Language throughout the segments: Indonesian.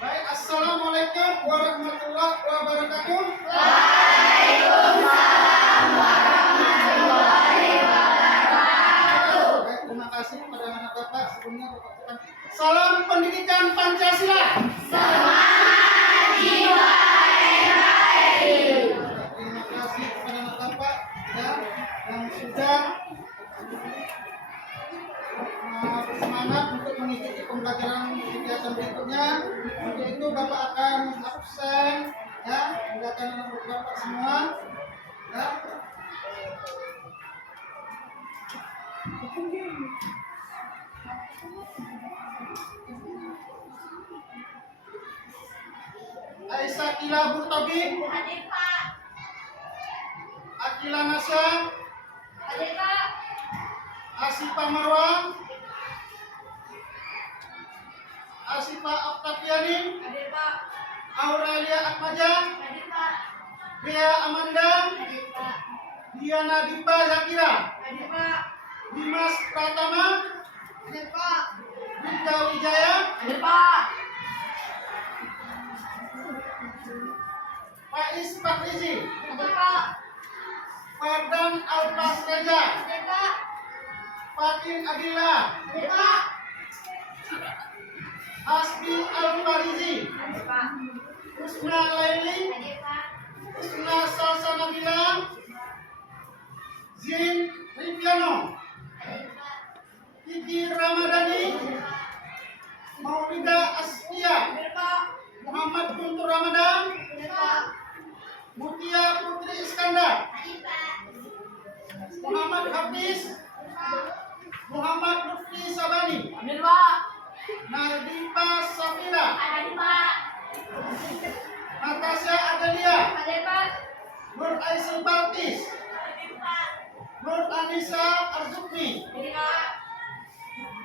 Baik, assalamualaikum warahmatullahi wabarakatuh. Waalaikumsalam warahmatullahi wabarakatuh. Baik, terima kasih kepada anak bapak. Sebelumnya bapak ucapkan salam pendidikan Pancasila. Semangat jiwa NKRI. Terima kasih kepada anak bapak ya, yang sudah bersemangat untuk mengikuti pembelajaran kegiatan berikutnya. Untuk itu bapak akan absen ya, mendatang anak bapak semua ya. Aisyah Kila Burtabi, Hadir Pak. Akila Nasya, Hadir Pak. Asifa Marwan, Asifa Oktaviani, Hadir Pak. Aurelia Atmaja, Hadir Pak. Bea Amanda, Hadir Pak. Diana Dipa Zakira, Hadir Pak. Dimas Pratama, Hadir Pak. Dika Wijaya, Hadir Pak. Faiz Fakrizi, Hadir Pak. Fardan Alpas Reza, Hadir Pak. Fatin Adila, Hadir Pak. Hasbi Al-Farizi, Hadir Pak. Husna Laili, Hadir Pak. Husna Salsanabila, Zin Ripiano, Hadir Pak. Kiki Ramadhani, Maulida Astia, Hadir Pak. Muhammad Guntur Ramadan, Hadir Pak. Mutia Putri Iskandar, Hadir Pak. Muhammad Hafiz, Muhammad Lutfi Sabani, Hadir Pak. Nadifa Safira, Hadir Pak. Natasha Adelia, Hadir Pak. Nur Aisyah Balkis, Hadir Pak. Nur Anissa Arzukni, Hadir Pak.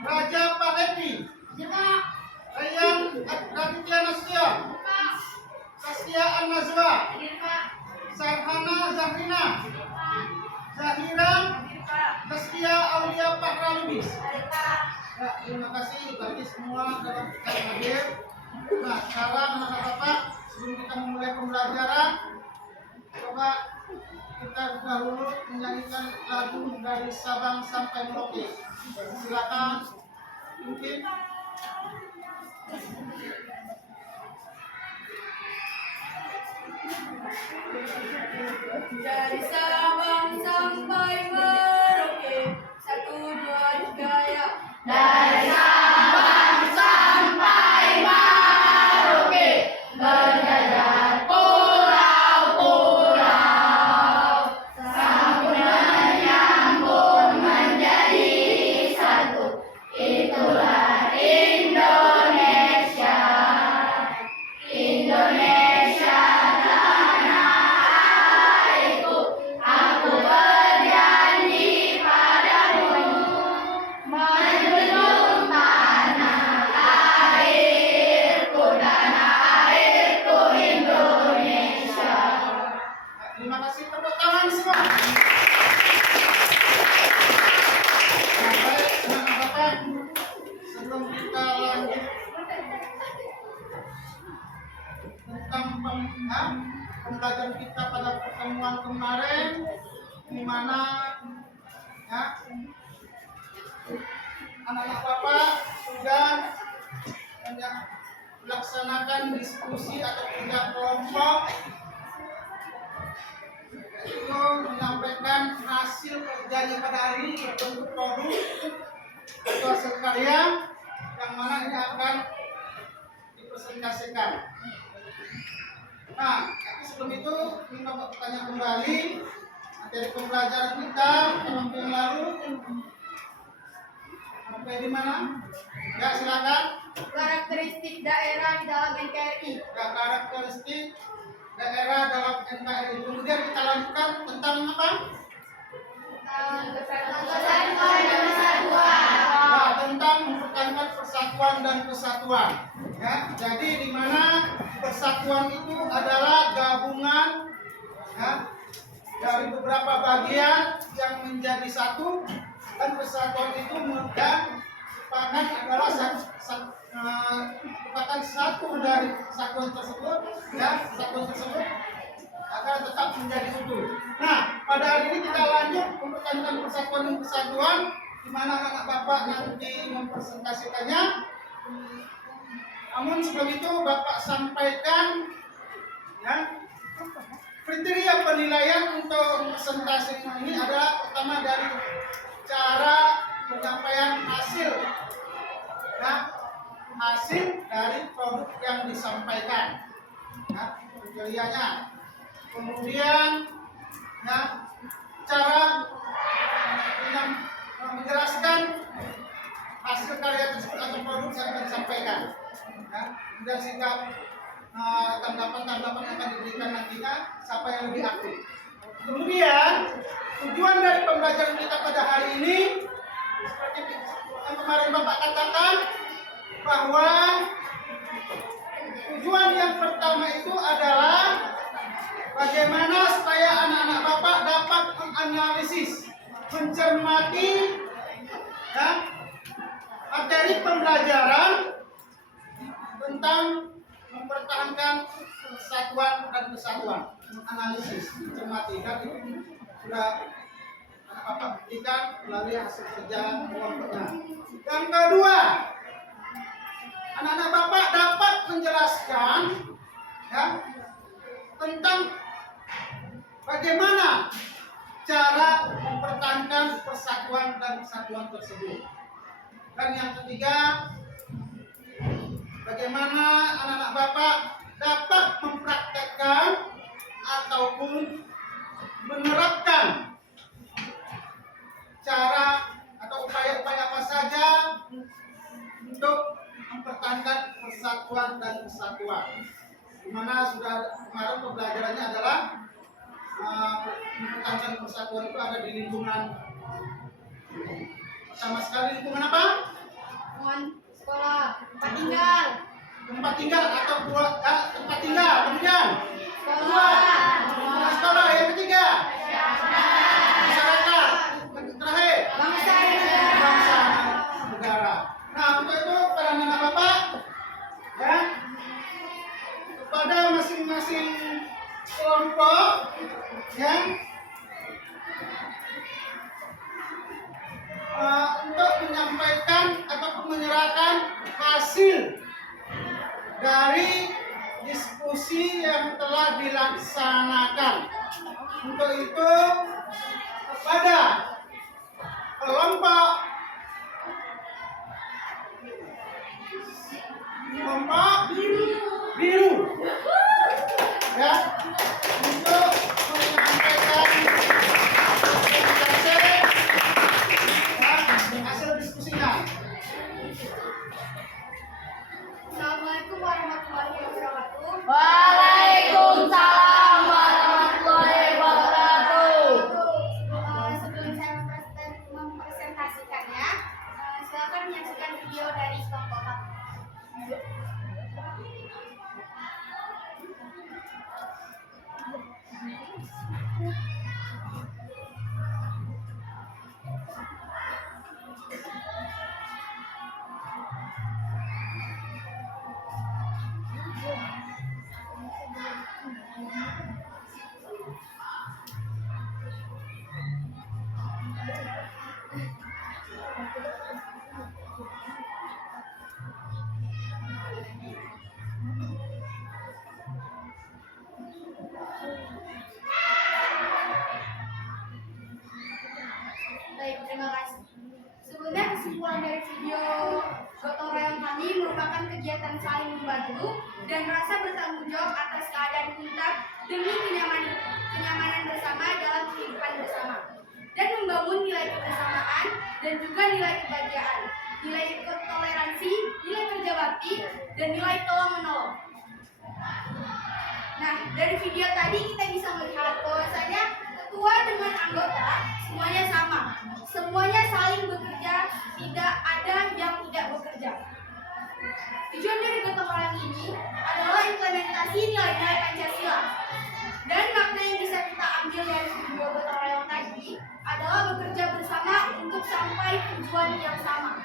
Raja Palevi, Hadir Pak. Rayyan Raditya Nastia, Hadir Pak. Saskia An-Nazwa, Hadir Pak. Sarhana Zahrina, Hadir Pak. Zahira, Hadir Pak. Saskia Aulia Pakra Lubis. Hadir Pak. Ya, terima kasih bagi semua dalam kita yang hadir. Nah, sekarang anak bapak, sebelum kita memulai pembelajaran, coba kita dahulu menyanyikan lagu dari Sabang sampai Merauke. Silakan, mungkin. Dari Sabang sampai Merauke, 1, 2, 3 ya. Dari Sabang sampai Merauke, berjajar pulau-pulau, sambung menyambung menjadi satu. Itulah Indonesia. Indonesia tanah airku, aku berjanji padamu, menjunjung tanah airku Indonesia. Terima kasih, tepuk tangan semua. Nah, baik, anak bapak, sebelum kita lanjut tentang pembelajaran kita pada pertemuan kemarin, di mana ya, anak-anak bapak sudah melaksanakan diskusi atau kerja kelompok, yaitu menyampaikan hasil kerjanya pada hari ini berbentuk produk atau hasil karya yang mana ini akan dipresentasikan. Nah, tapi sebelum itu kita bertanya kembali materi pembelajaran kita pada minggu yang lalu sampai di mana? Ya, silakan. Karakteristik daerah di dalam NKRI. Ya, karakteristik daerah dalam NKRI. Kemudian kita lanjutkan tentang apa? Persatuan dan kesatuan. Ya, tentang mempertahankan persatuan dan kesatuan. Ya, jadi di mana persatuan itu adalah gabungan ya, dari beberapa bagian yang menjadi satu, dan kesatuan itu merupakan adalah merupakan satu dari kesatuan tersebut, ya, kesatuan tersebut agar tetap menjadi utuh. Nah, pada hari ini kita lanjut mempertahankan persatuan dan kesatuan, di mana anak Bapak nanti mempresentasikannya. Namun sebelum itu Bapak sampaikan, ya, kriteria penilaian untuk presentasi ini adalah pertama dari cara penyampaian hasil, ya, hasil dari produk yang disampaikan, ya, kriterianya. Kemudian, ya, cara menjelaskan hasil karya tersebut atau produk yang akan disampaikan, ya. Kemudian sikap tanggapan-tanggapan yang akan diberikan nantinya siapa yang lebih aktif. Kemudian tujuan dari pembelajaran kita pada hari ini seperti yang kemarin Bapak katakan, bahwa tujuan yang pertama itu adalah bagaimana supaya anak-anak Bapak dapat menganalisis, mencermati, ya, materi pembelajaran tentang mempertahankan persatuan dan kesatuan, menganalisis, mencermati, dan itu sudah anak Bapak buktikan melalui hasil kerja kelompoknya. Yang kedua, anak-anak Bapak dapat menjelaskan, ya, tentang bagaimana cara mempertahankan persatuan dan kesatuan tersebut. Dan yang ketiga, bagaimana anak-anak Bapak dapat mempraktekkan ataupun menerapkan cara atau upaya-upaya apa saja untuk mempertahankan persatuan dan kesatuan. Di mana sudah kemarin pembelajarannya adalah mempertahankan persatuan itu ada di lingkungan, pertama sekali lingkungan apa? Lingkungan sekolah, tempat tinggal. Tempat tinggal atau tempat tinggal. Kemudian Sekolah. sekolah. Yang ketiga masyarakat. Terakhir Bangsa dan negara. bangsa negara. Nah, untuk itu para anak Bapak, ya, kepada masing-masing kelompok, ya, untuk menyampaikan ataupun menyerahkan hasil dari diskusi yang telah dilaksanakan. Untuk itu kepada kelompok biru, ya, untuk menyampaikan hasil diskusinya. Assalamualaikum warahmatullahi wabarakatuh. Waalaikumsalam warahmatullahi wabarakatuh. Sebelum saya mempresentasikannya, silakan menyaksikan video dari kelompok kami. Baik, terima kasih. Sebenarnya kesimpulan dari video gotong royong kami merupakan kegiatan saling membantu dan rasa bertanggung jawab atas keadaan kita demi kenyamanan bersama dalam kehidupan bersama, dan membangun nilai kebersamaan dan juga nilai kebahagiaan, nilai toleransi, nilai kerja bakti, dan nilai tolong menolong. Nah, dari video tadi kita bisa melihat bahwasanya ketua dengan anggota semuanya sama, semuanya saling bekerja, tidak ada yang tidak bekerja. Tujuan dari gotong royong ini adalah implementasi nilai-nilai Pancasila. Dan makna yang bisa kita ambil dari video gotong royong tadi adalah bekerja bersama untuk sampai tujuan yang sama.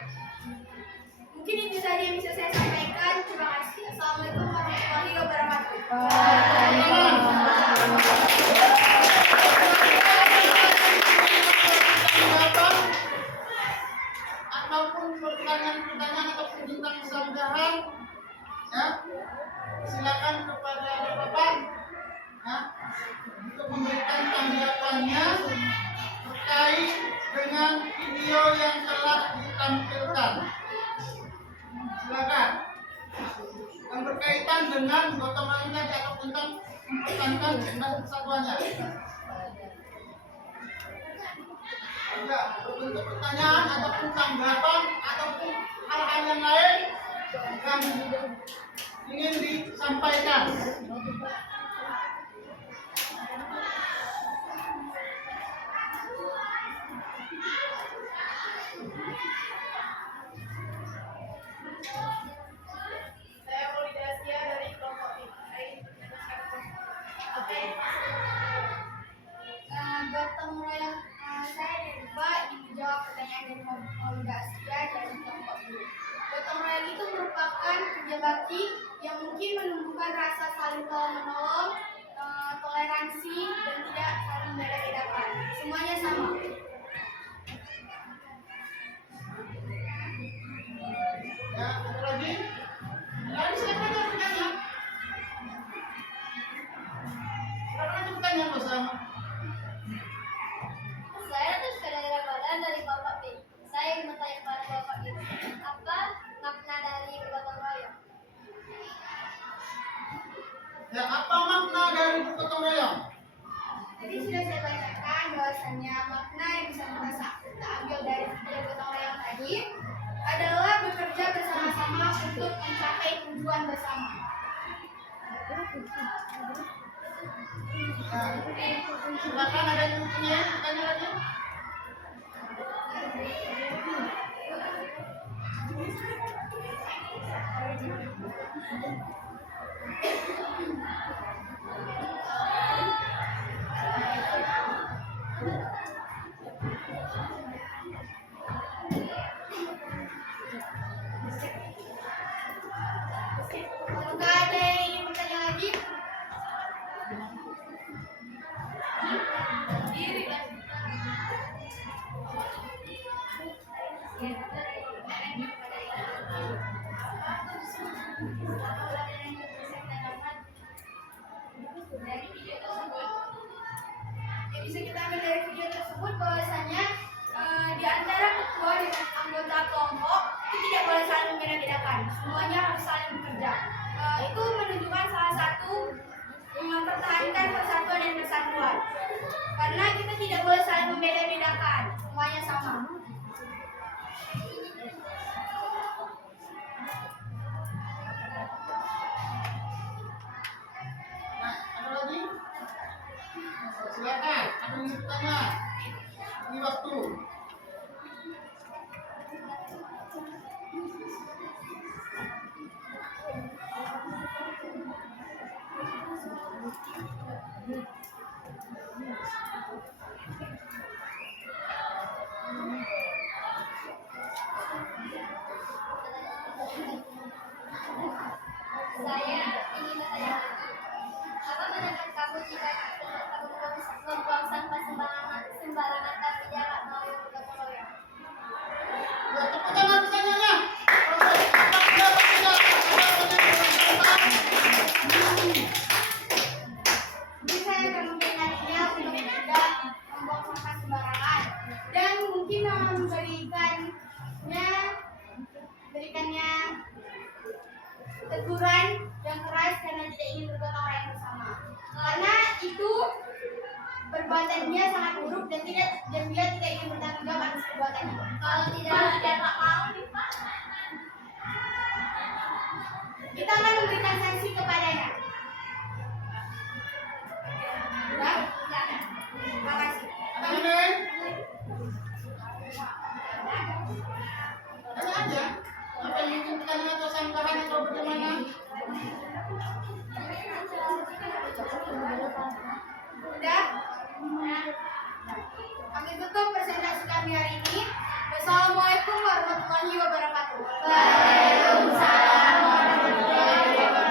Mungkin itu saja yang bisa saya sampaikan. Terima kasih. Assalamualaikum. Assalamualaikum warahmatullahi wabarakatuh. Tanggapan ataupun pertanyaan-pertanyaan ataupun bintang samgahan, ya, silakan kepada Bapak, ya, untuk memberikan tanggapannya terkait dengan video yang telah ditampilkan. Silakan. Yang berkaitan dengan gotong royong tadi atau tentang mempertahankan dan kesatuannya. Ada bentuk pertanyaan ataupun tanggapan ataupun hal-hal yang lain yang ingin disampaikan. Saya Polidasia dari kelompok ini. Oke. Gotong royong saya dan Pak ingin menjawab pertanyaan dari Polidasia dari kelompok ini. Gotong royong itu merupakan kerja bakti yang mungkin menumbuhkan rasa saling tolong-menolong, toleransi dan tidak saling membeda-bedakan. Semuanya sama. Ya, ada lagi? Lagi silakan yang bertanya. Silakan aja bertanya bersama. Saya Rizka dari Ramadan dari Bapak B. Saya ingin bertanya kepada Bapak B, apa makna dari gotong royong? Ya, apa makna dari gotong royong? Jadi sudah saya bacakan bahwasannya makna yang bisa kita ambil dari video gotong royong tadi adalah bekerja bersama-sama untuk mencapai tujuan bersama. Ya, silakan ada yang punya bertanya lagi? Apakah ada yang ingin bertanya lagi? Yang bisa kita ambil dari video tersebut bahwasanya di antara ketua dan anggota kelompok itu tidak boleh saling membeda-bedakan, semuanya harus saling bekerja. Itu menunjukkan salah satu mempertahankan persatuan dan kesatuan, karena kita tidak boleh saling membeda-bedakan, semuanya sama. Nah, ada lagi? Silakan, ada yang bertanya? Ini waktu. Saya ingin bertanya lagi, apa pendapat kamu jika kamu membuang sampah sembarangan tapi jangan mau gotong royong? Ya, tepuk tangan pertanyaannya. Proses apa tidak? Jadi saya akan memperingatnya untuk tidak membuang sampah sembarangan dan mungkin memberikannya teguran yang keras karena tidak ingin bergotong royong bersama. Karena itu perbuatannya sangat buruk dan dia tidak ingin bertanggung jawab atas perbuatannya. Kalau tidak mau nih Pak. Kita akan memberikan sanksi kepadanya. Ya? Terima kasih. Ada yang lain? Tanya aja. Apa yang ingin bertanya atau sangkahan atau bagaimana? Sudah? Kami tutup presentasi kami hari ini. Wassalamualaikum warahmatullahi wabarakatuh. Waalaikumsalam warahmatullahi wabarakatuh.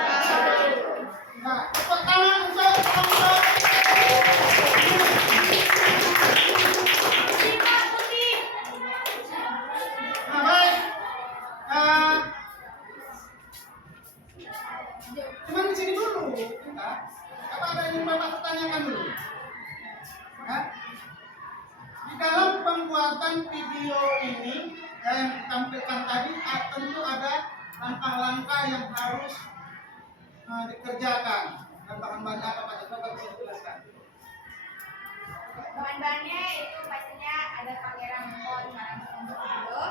dulu. Ya. Apa ada yang Bapak pertanyakan dulu? Ya. Di dalam pembuatan video ini yang ditampilkan tadi tentu ada langkah-langkah yang harus dikerjakan. Dan bahan-bahannya apa Pak? Bapak bisa jelaskan. Bahan-bahannya itu pastinya ada kamera handphone barang untuk video.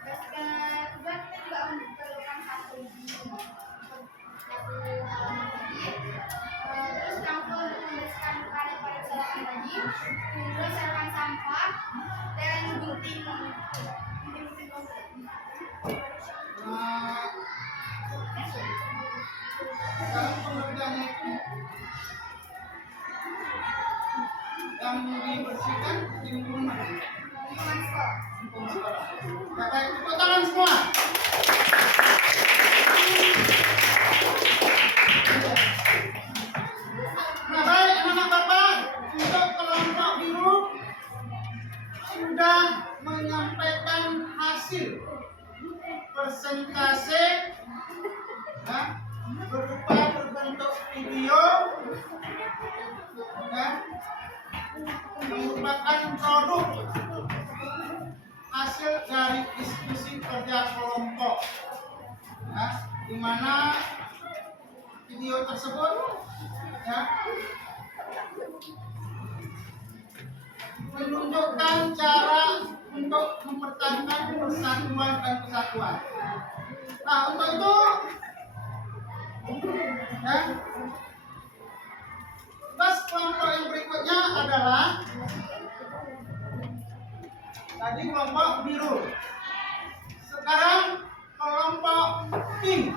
Terus kedua kita juga memerlukan satu terus lampu untuk membersihkan muka daripada kesalahan tadi. Terus sarkan sampah dan gunting komputer. Dalam pengerjaannya itu yang dibersihkan di lingkungan mana? Lingkungan sekolah. Lingkungan sekolah. Bapak tepuk tangan semua. Nah baik anak-anak Bapak, untuk kelompok biru sudah menyampaikan hasil persentase ya, berupa berbentuk video ya, merupakan produk hasil dari diskusi kerja kelompok ya, di mana video tersebut ya, menunjukkan cara untuk mempertahankan persatuan dan kesatuan. Nah untuk itu ya, tugas kelompok yang berikutnya adalah tadi kelompok biru. Sekarang kelompok pink.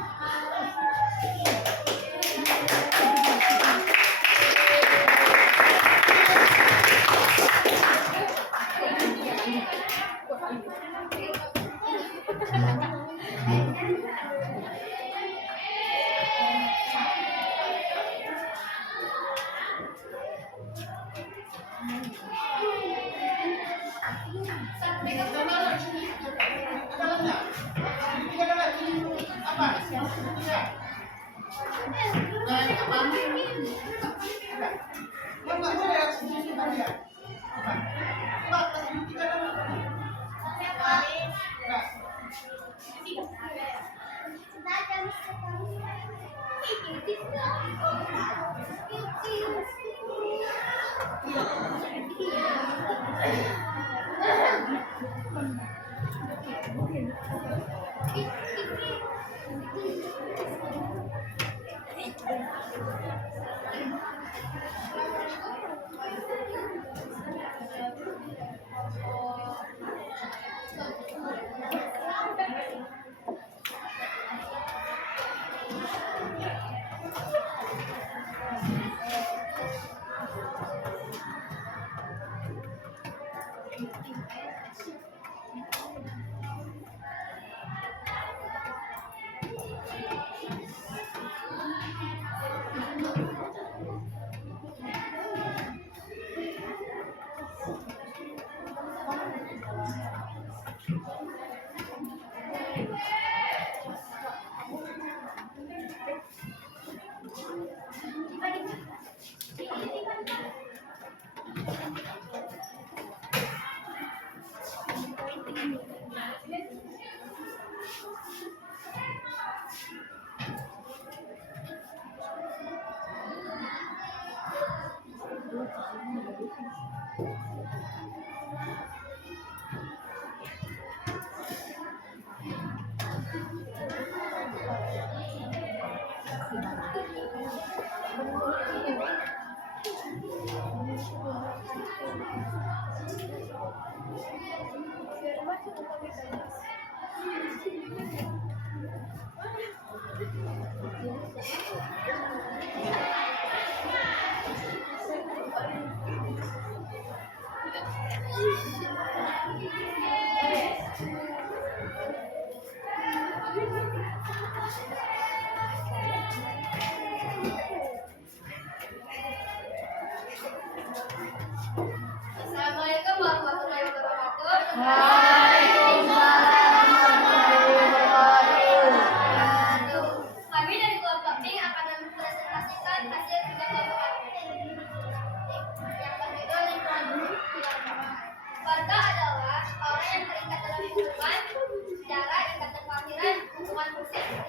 Assalamualaikum warahmatullahi wabarakatuh. Waalaikumsalam.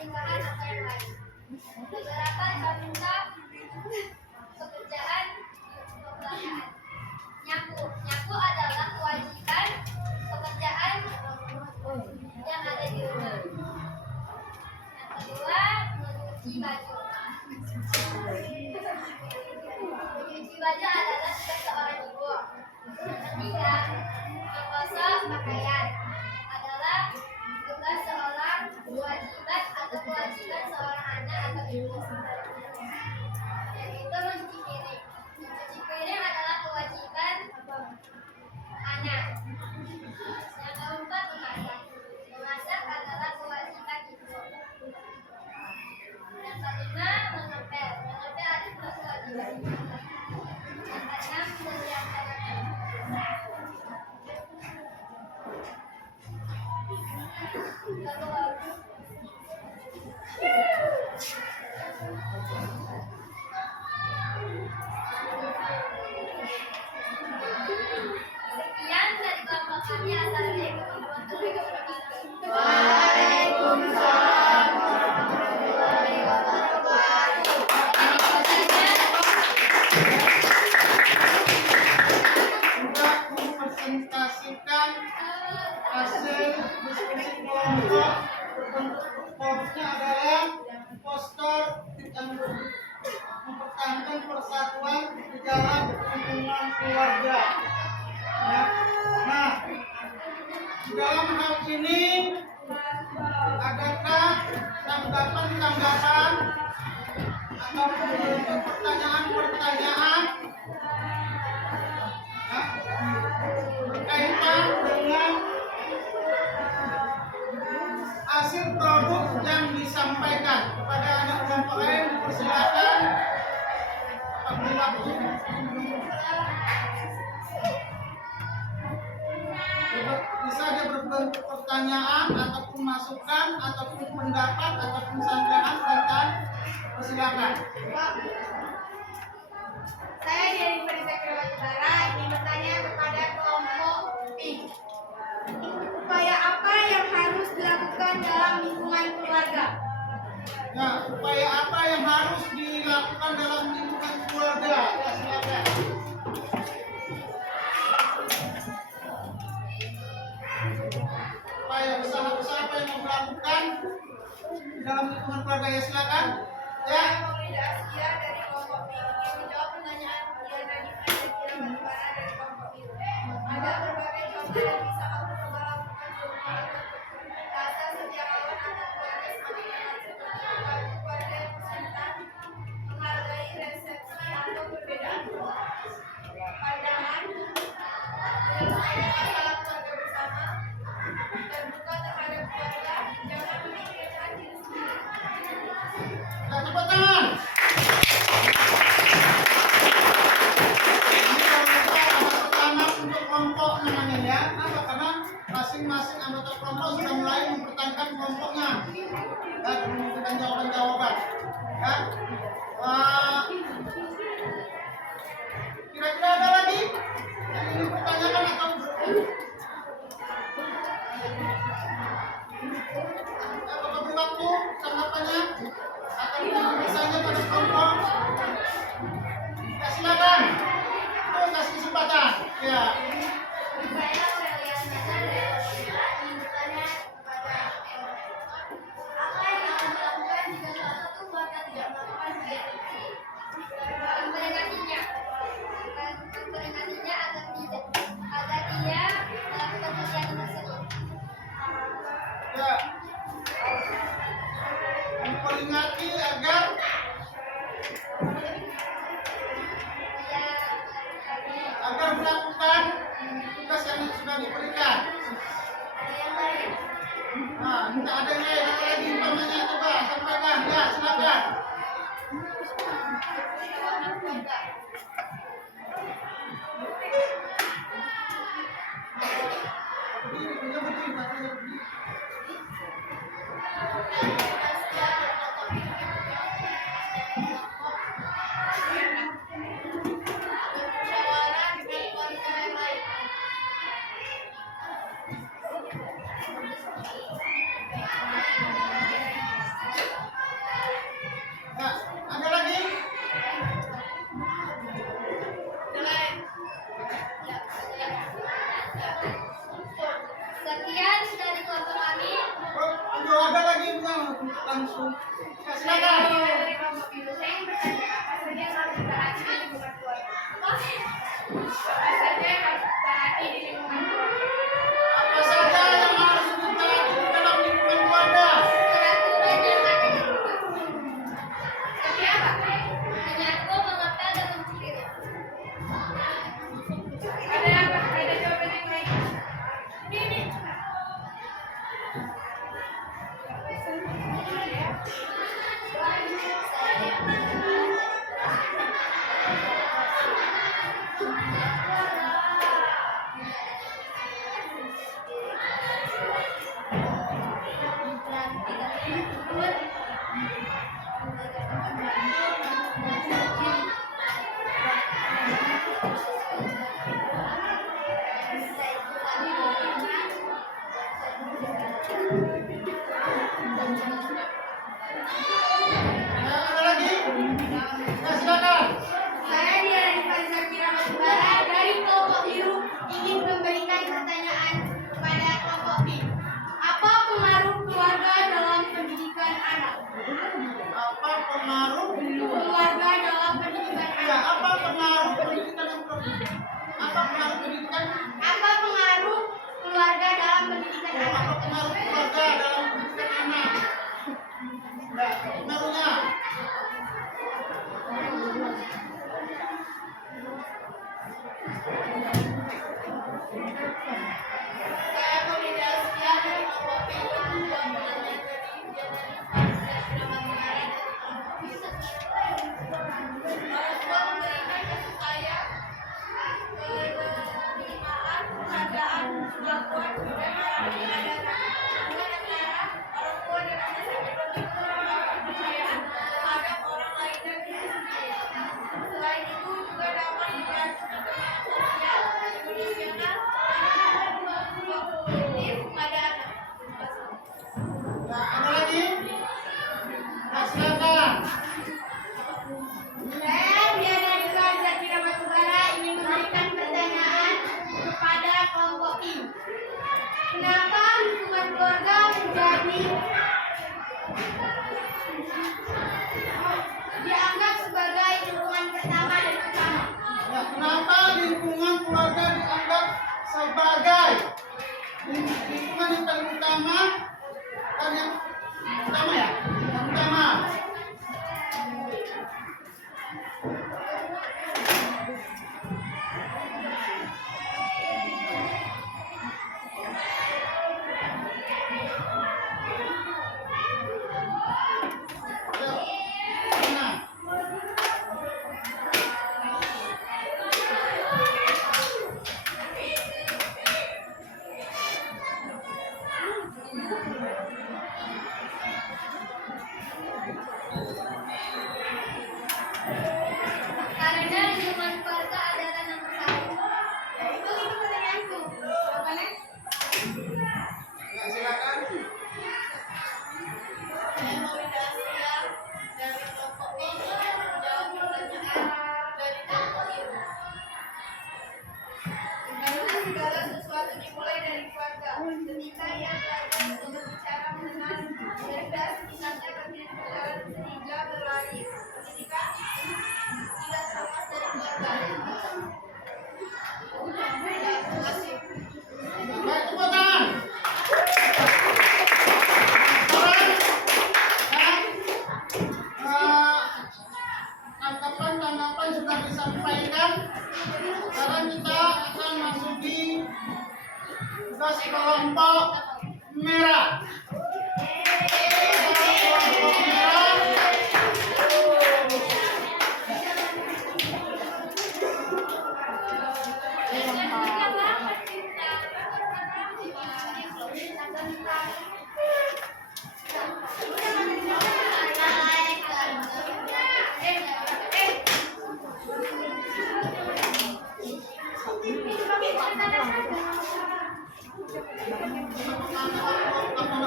pernikahan atau yang lain. Beberapa contoh pekerjaan kekeluargaan. Nyapu adalah kewajiban pekerjaan yang ada di rumah. Yang kedua, mencuci baju. Mencuci baju adalah tugas seorang ibu. Yang ketiga, menggosok pakaian adalah tugas seorang kewajiban atau kewajiban seorang anak atau ibu. Yang itu mencuci piring. Mencuci piring adalah kewajiban anak. Yang keempat, memasak. Memasak adalah kewajiban ibu. Yang kelima, mengepel. Mengepel adalah kewajiban ibu. Yang keenam, menyiapkan makanan. Sekian dari kelompok kami. Assalamualaikum warahmatullahi wabarakatuh. Waalaikumsalam warahmatullahi wabarakatuh. Sudah mempresentasikan hasil diskusi kelompok. Bentuknya adalah poster yang mempertahankan persatuan di dalam lingkungan keluarga. Ya. Nah, di dalam hal ini adakah tanggapan atau pertanyaan ya, berkaitan dengan hasil produk yang disampaikan kepada anak kelompok lain? Persilakan apabila bisa ada berbentuk pertanyaan ataupun masukan ataupun pendapat ataupun sanggahan tentang, persilakan. Saya dari Universitas Utara ingin bertanya kepada kelompok B. Upaya apa yang harus dilakukan dalam lingkungan keluarga? Nah, upaya apa yang harus dilakukan dalam lingkungan keluarga? Ya, silakan. Upaya usaha-usaha apa yang mau dilakukan dalam lingkungan keluarga? Ya, silakan. Ya. Saya Maulida Askia dari kelompok B ingin menjawab pertanyaan Dian tadi. Kira-kira bagaimana dari kelompok B? Ada berbagai contoh yang bisa kamu coba lakukan di rumah untuk rasa setiap kawan atau keluarga semakin dekat seperti membantu keluarga yang kesulitan, menghargai resepsi atau perbedaan pandangan, menyelesaikan masalah keluarga bersama, terbuka terhadap keluarga, jangan memikirkan diri sendiri. Nah, tepuk tangan. Ini kalau pertama untuk kelompok namanya ya. Kenapa? Karena masing-masing anggota kelompok sudah mulai mempertahankan kelompoknya. Dan memberikan jawaban-jawaban. Ya. Kira-kira ada lagi yang ingin dipertanyakan atau apakah berlaku tanggapannya atau misalnya pada kelompok? Ya, silakan. Itu kasih kesempatan. Ya. Saya Aurelian Nata dari Aurelian ingin bertanya kepada apa yang akan dilakukan jika salah satu keluarga tidak melakukan kegiatan ini? Memperingatinya agar dia melakukan kegiatan tersebut. Ya. Memperingati agar melakukan tugas yang sudah diberikan. Ada yang lain? Nah, minta ada yang lain, apa lagi umpamanya, coba sampaikan. Ya, silakan. Berdiri, punya berdiri, katanya berdiri. Bermusyawarah dengan keluarga yang lain. langsung. Ya, silakan. Dari kelompok biru, saya ingin bertanya apa saja yang harus ditaati di lingkungan keluarga? Apa saja yang harus ditaati di lingkungan keluarga? Apa saja yang harus ditaati di dalam lingkungan keluarga? Peraturan yang ada di rumah. Seperti apa? Menyatu, mengepel, dan mencibir. Ada jawaban yang lain? Ini. Ya, ada lagi? Ya, silakan. Saya Dian Fazakira Batubara dari kelompok biru ingin memberikan pertanyaan kepada kelompok B. Apa pengaruh keluarga dalam pendidikan anak? Apa pengaruh? Keluarga dalam pendidikan Ya, anak. apa pengaruh pendidikan yang apa pengaruh pendidikan? Apa pengaruh keluarga dalam pendidikan Oh, anak? apa pengaruh keluarga dalam pendidikan anak? Ya, pengaruhnya. Saya Komida Asia dari kelompok B yang membuat pertanyaan dari Dian Fazakira Batubara dari kelompok B. Orang tua memberikan kasih sayang, penerimaan, penghargaan, pengakuan, dan meraih kesadaran. Hubungan antara orang tua dan anak sangat penting untuk membangun kepercayaan terhadap orang lain dan diri sendiri. Selain itu juga dapat membantu perkembangan sosial, emosional, dan kognitif pada anak. Ya, ada lagi? Ya, silakan. Saya Diana Ika Zakira Batubara ingin memberikan pertanyaan kepada kelompok I. Kenapa lingkungan keluarga menjadi dianggap sebagai lingkungan pertama dan utama? Ya, kenapa lingkungan keluarga dianggap sebagai lingkungan yang paling utama dan yang utama ya? Yang utama. Ya, mana? Karena lingkungan keluarga adalah nomor satu. Itu pertanyaanku. Jawabannya? Ya, silakan. Saya Maulida Asia dari kelompok B ingin menjawab pertanyaan dari kelompok I. Karena segala sesuatu dimulai dari keluarga. Ketika ia belajar untuk berbicara mengenal cerdas, misalnya berbicara sehingga berlari. Pendidikan tidak terlepas dari keluarga. Ya, terima kasih. Baik, tepuk tangan. Sekarang, tanggapan sudah disampaikan. Sekarang kita akan masuk di tugas kelompok merah. Kelompok merah.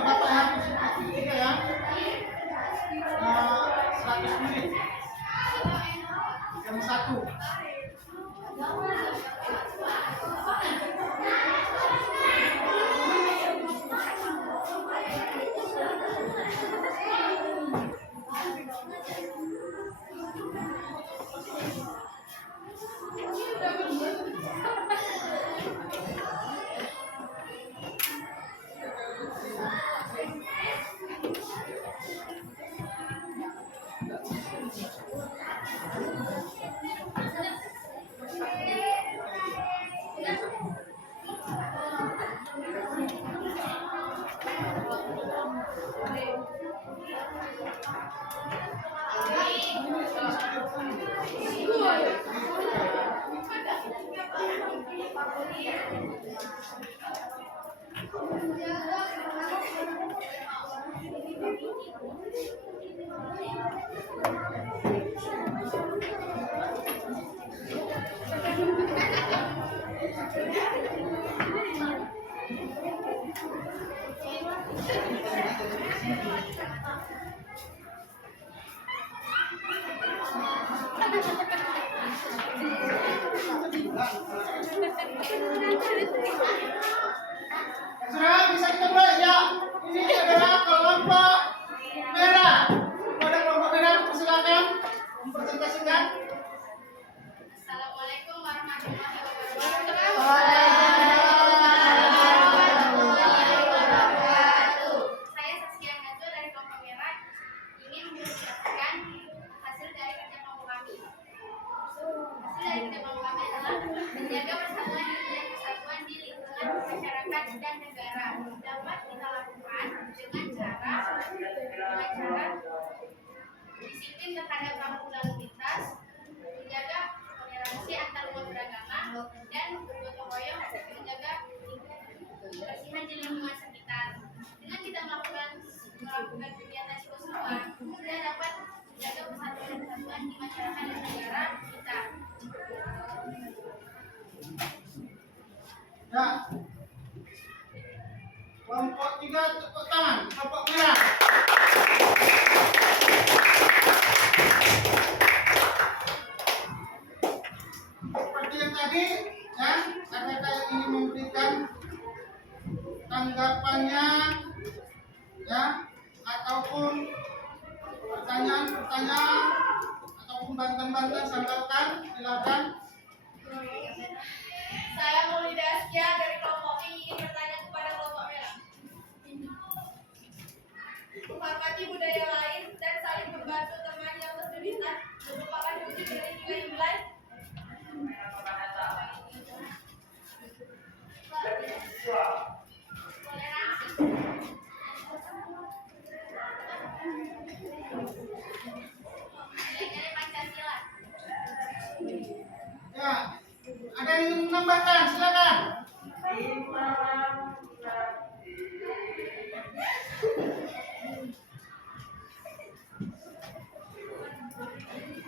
Bapak harus tiga ya. 100 menit. Jam 1. Ya. Kelompok 3 tepuk tangan. Kelompok merah. Seperti yang tadi, ya, adakah yang ingin memberikan tanggapannya, ya, ataupun pertanyaan ataupun bantahan-bantahan salurkan, silakan. Saya Maulida Askia dari kelompok B ingin bertanya kepada kelompok merah. Menghormati budaya lain dan saling membantu teman yang kesulitan merupakan wujud dari nilai-nilai Nilai-nilai Pancasila. Ya, ada yang ingin menambahkan, silakan.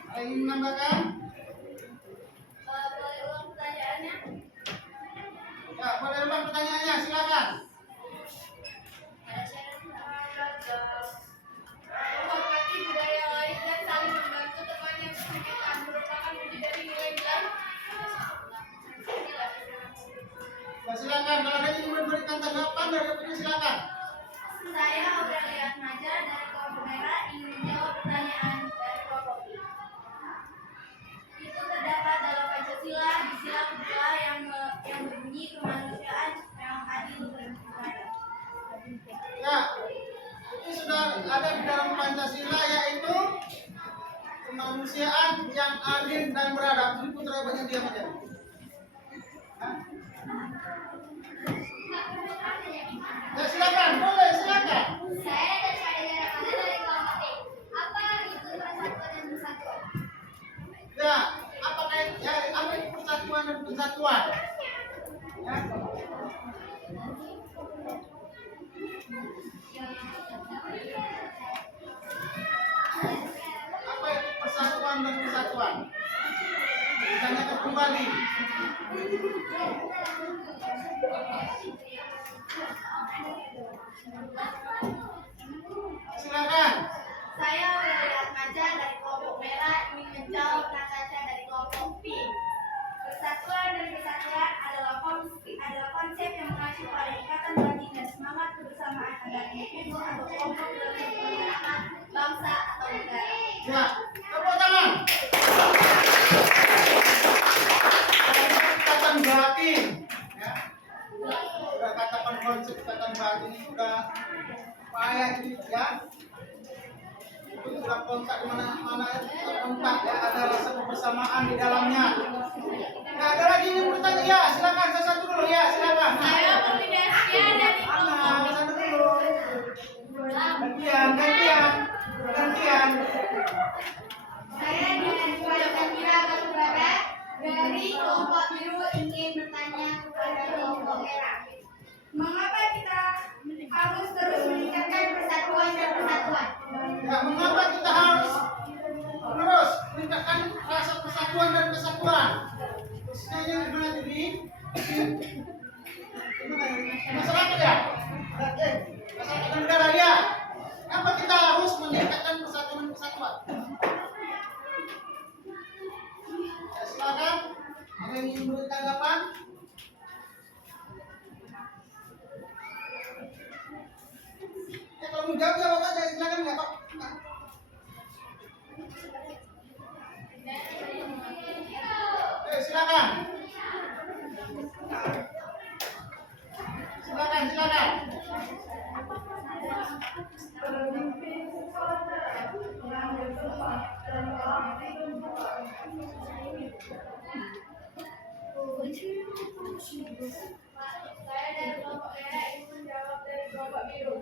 Ada yang ingin menambahkan? Boleh ulang pertanyaannya? Ya, boleh ulang pertanyaannya, silakan. menghormati budaya lain dan saling membantu teman yang kesulitan merupakan wujud dari nilai-nilai Ya, silakan. Kalau ada yang ingin memberikan tanggapan dari opini, silakan. Saya Aurelia Atmaja dari kelompok merah ingin menjawab pertanyaan dari kelompok B. Itu terdapat dalam Pancasila di sila kedua yang berbunyi kemanusiaan yang adil beradab. Ya, ini sudah ada di dalam Pancasila, yaitu kemanusiaan yang adil dan beradab. Ini putra banyak diam aja. Hah? Ya, silakan, boleh, silakan. Saya dari Syahida Ramana dari kelompok B. Apa itu persatuan dan kesatuan? Ya, apa itu persatuan dan kesatuan? Ya. Apa itu persatuan dan kesatuan? Ditanyakan kembali. Silakan. Saya Aurelia Atmaja dari kelompok merah ingin menjawab Natasha dari kelompok pink. Persatuan dan kesatuan adalah konsep yang mengacu pada ikatan batin dan semangat kebersamaan antara individu atau kelompok dalam keberagaman bangsa atau negara. Ya, tepuk tangan. Ikatan batin. Ya. Sudah katakan konsep ikatan batin itu sudah payah itu, ya. Itu sudah kontak di mana-mana, kontak, ya, ada rasa kebersamaan di dalamnya. Nah, ada lagi yang bertanya, ya, silakan satu dulu, ya, silakan. saya Maulida Askia dari kelompok B. Satu dulu. Gantian. Saya dengan Samira Batubara dari kelompok biru ingin bertanya kepada kelompok merah. Mengapa kita Harus terus meningkatkan persatuan dan kesatuan. Ya, mengapa kita harus terus meningkatkan rasa persatuan dan kesatuan? Khususnya yang di mana jadi masyarakat, ya, masyarakat dan negara, ya. Kenapa kita harus meningkatkan persatuan dan kesatuan? Ya, silakan. Ada yang ingin memberi tanggapan? Ya, kalau mau jawab, jawab aja. Silakan, ya, Pak. Silakan. Silakan. Saya dari kelompok merah ingin menjawab dari kelompok biru.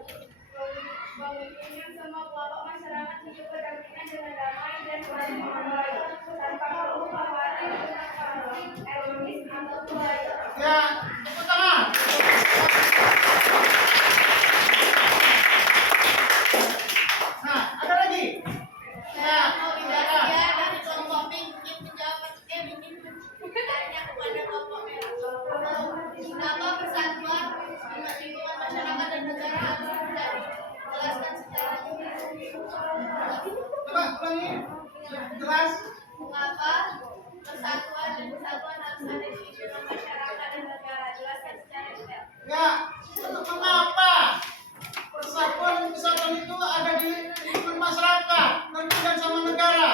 Jelas? Mengapa persatuan dan kesatuan harus ada di dalam masyarakat dan negara? Jelaskan secara detail. Ya, mengapa persatuan dan kesatuan itu ada di lingkungan masyarakat, dan sama negara?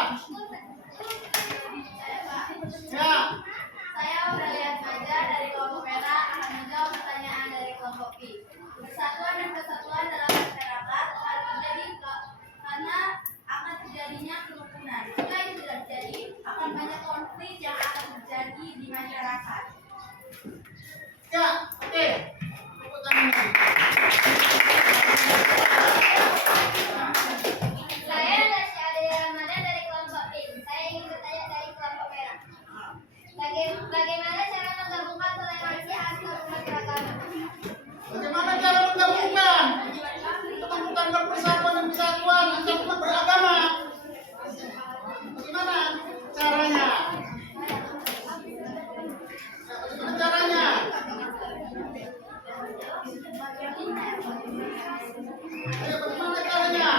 Ya, Saya Aurelian Maja dari kelompok merah akan menjawab pertanyaan dari kelompok P. Persatuan dan kesatuan dalam masyarakat harus terjadi karena akan terjadinya kerukunan. Jika itu tidak terjadi, akan banyak konflik yang akan terjadi di masyarakat. ya, oke. Tepuk tangan lagi. Saya Nasya Adelia Ramadan dari kelompok P. Saya ingin bertanya dari kelompok merah. Bagaimana cara menggabungkan toleransi antar umat beragama? Bagaimana cara menggabungkan persatuan dan kesatuan antar umat beragama? Bagaimana caranya? Bagaimana caranya? Ayo, bagaimana caranya?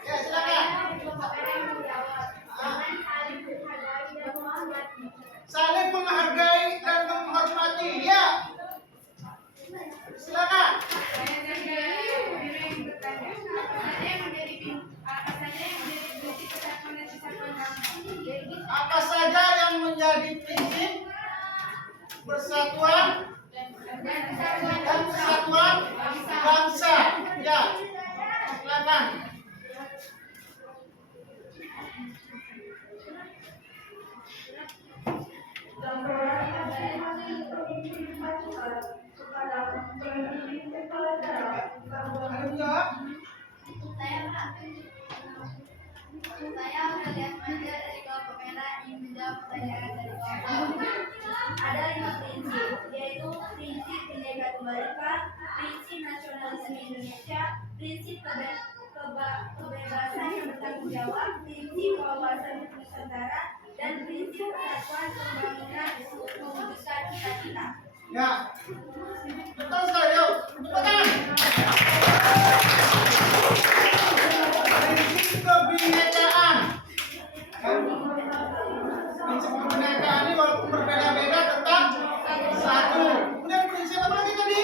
Ya, silakan. Saling menghargai dan menghormati. Ya, silakan. Apa saja yang menjadi prinsip persatuan dan kesatuan bangsa? Ya, silakan. Ada menjawab? Saya melihat Maja dari kelompok merah ingin menjawab pertanyaan dari kelompok. Ada 5 prinsip, yaitu prinsip Bhinneka Tunggal Ika, prinsip nasionalisme Indonesia, prinsip kebebasan yang bertanggung jawab, prinsip wawasan Nusantara, dan prinsip persatuan pembangunan untuk mewujudkan cita-cita. Ya, betul sekali. Yuk, tepuk tangan. Prinsip kebinekaan. Prinsip kebinekaan ini walaupun berbeda-beda tetap satu. Kemudian prinsip apa lagi tadi?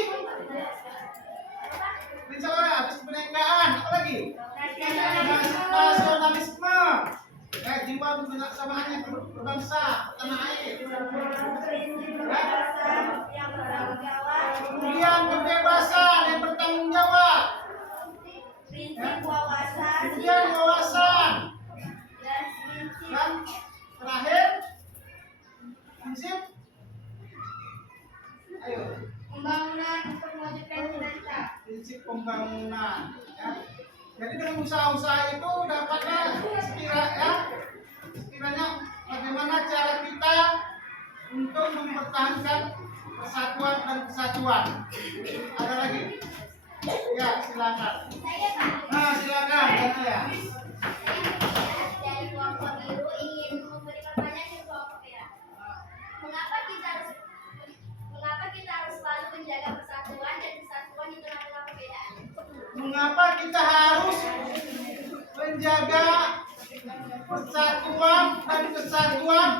Prinsip apa? Prinsip kebinekaan. Apa lagi? Nasionalisme. Jiwa kebersamaan berbangsa tanah air. Yang bertanggung jawab, Kemudian kebebasan yang bertanggung jawab. prinsip wawasan, Kemudian wawasan. dan prinsip Dan terakhir prinsip, ayo, Pembangunan untuk mewujudkan cita-cita. prinsip pembangunan. Ya. Jadi dengan usaha-usaha itu dapatnya sekiranya bagaimana cara kita untuk mempertahankan persatuan dan kesatuan. Ada lagi? Ya, silakan. saya Pak. Nah, silakan. Ya. Saya dari kelompok biru ingin memberi pertanyaan ke kelompok merah. Mengapa kita harus selalu menjaga persatuan dan kesatuan di tengah-tengah perbedaan? Mengapa kita harus menjaga persatuan dan kesatuan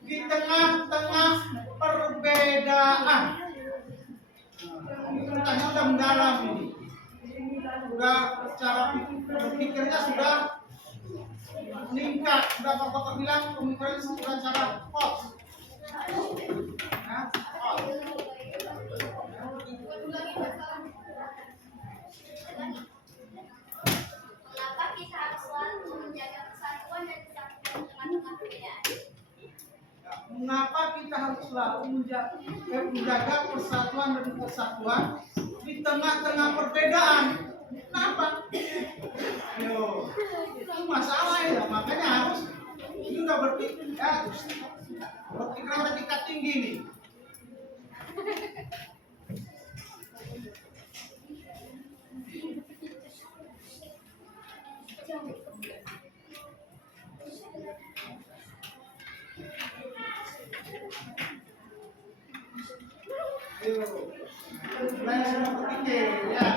di tengah-tengah perbedaan? Ini pertanyaan sudah mendalam ini. Sudah cara berpikirnya sudah meningkat. Sudah bapak bilang pemikirannya sudah cara pos. Nah, pos. Mengapa kita harus selalu menjaga persatuan dan kesatuan di tengah-tengah perbedaan? Mengapa kita harus selalu menjaga persatuan dan kesatuan di tengah-tengah perbedaan? Kenapa? Yo, itu masalah ya. Makanya harus ini udah berpikir pada tingkat tinggi nih. Ayo. Mulai semua berpikir ya.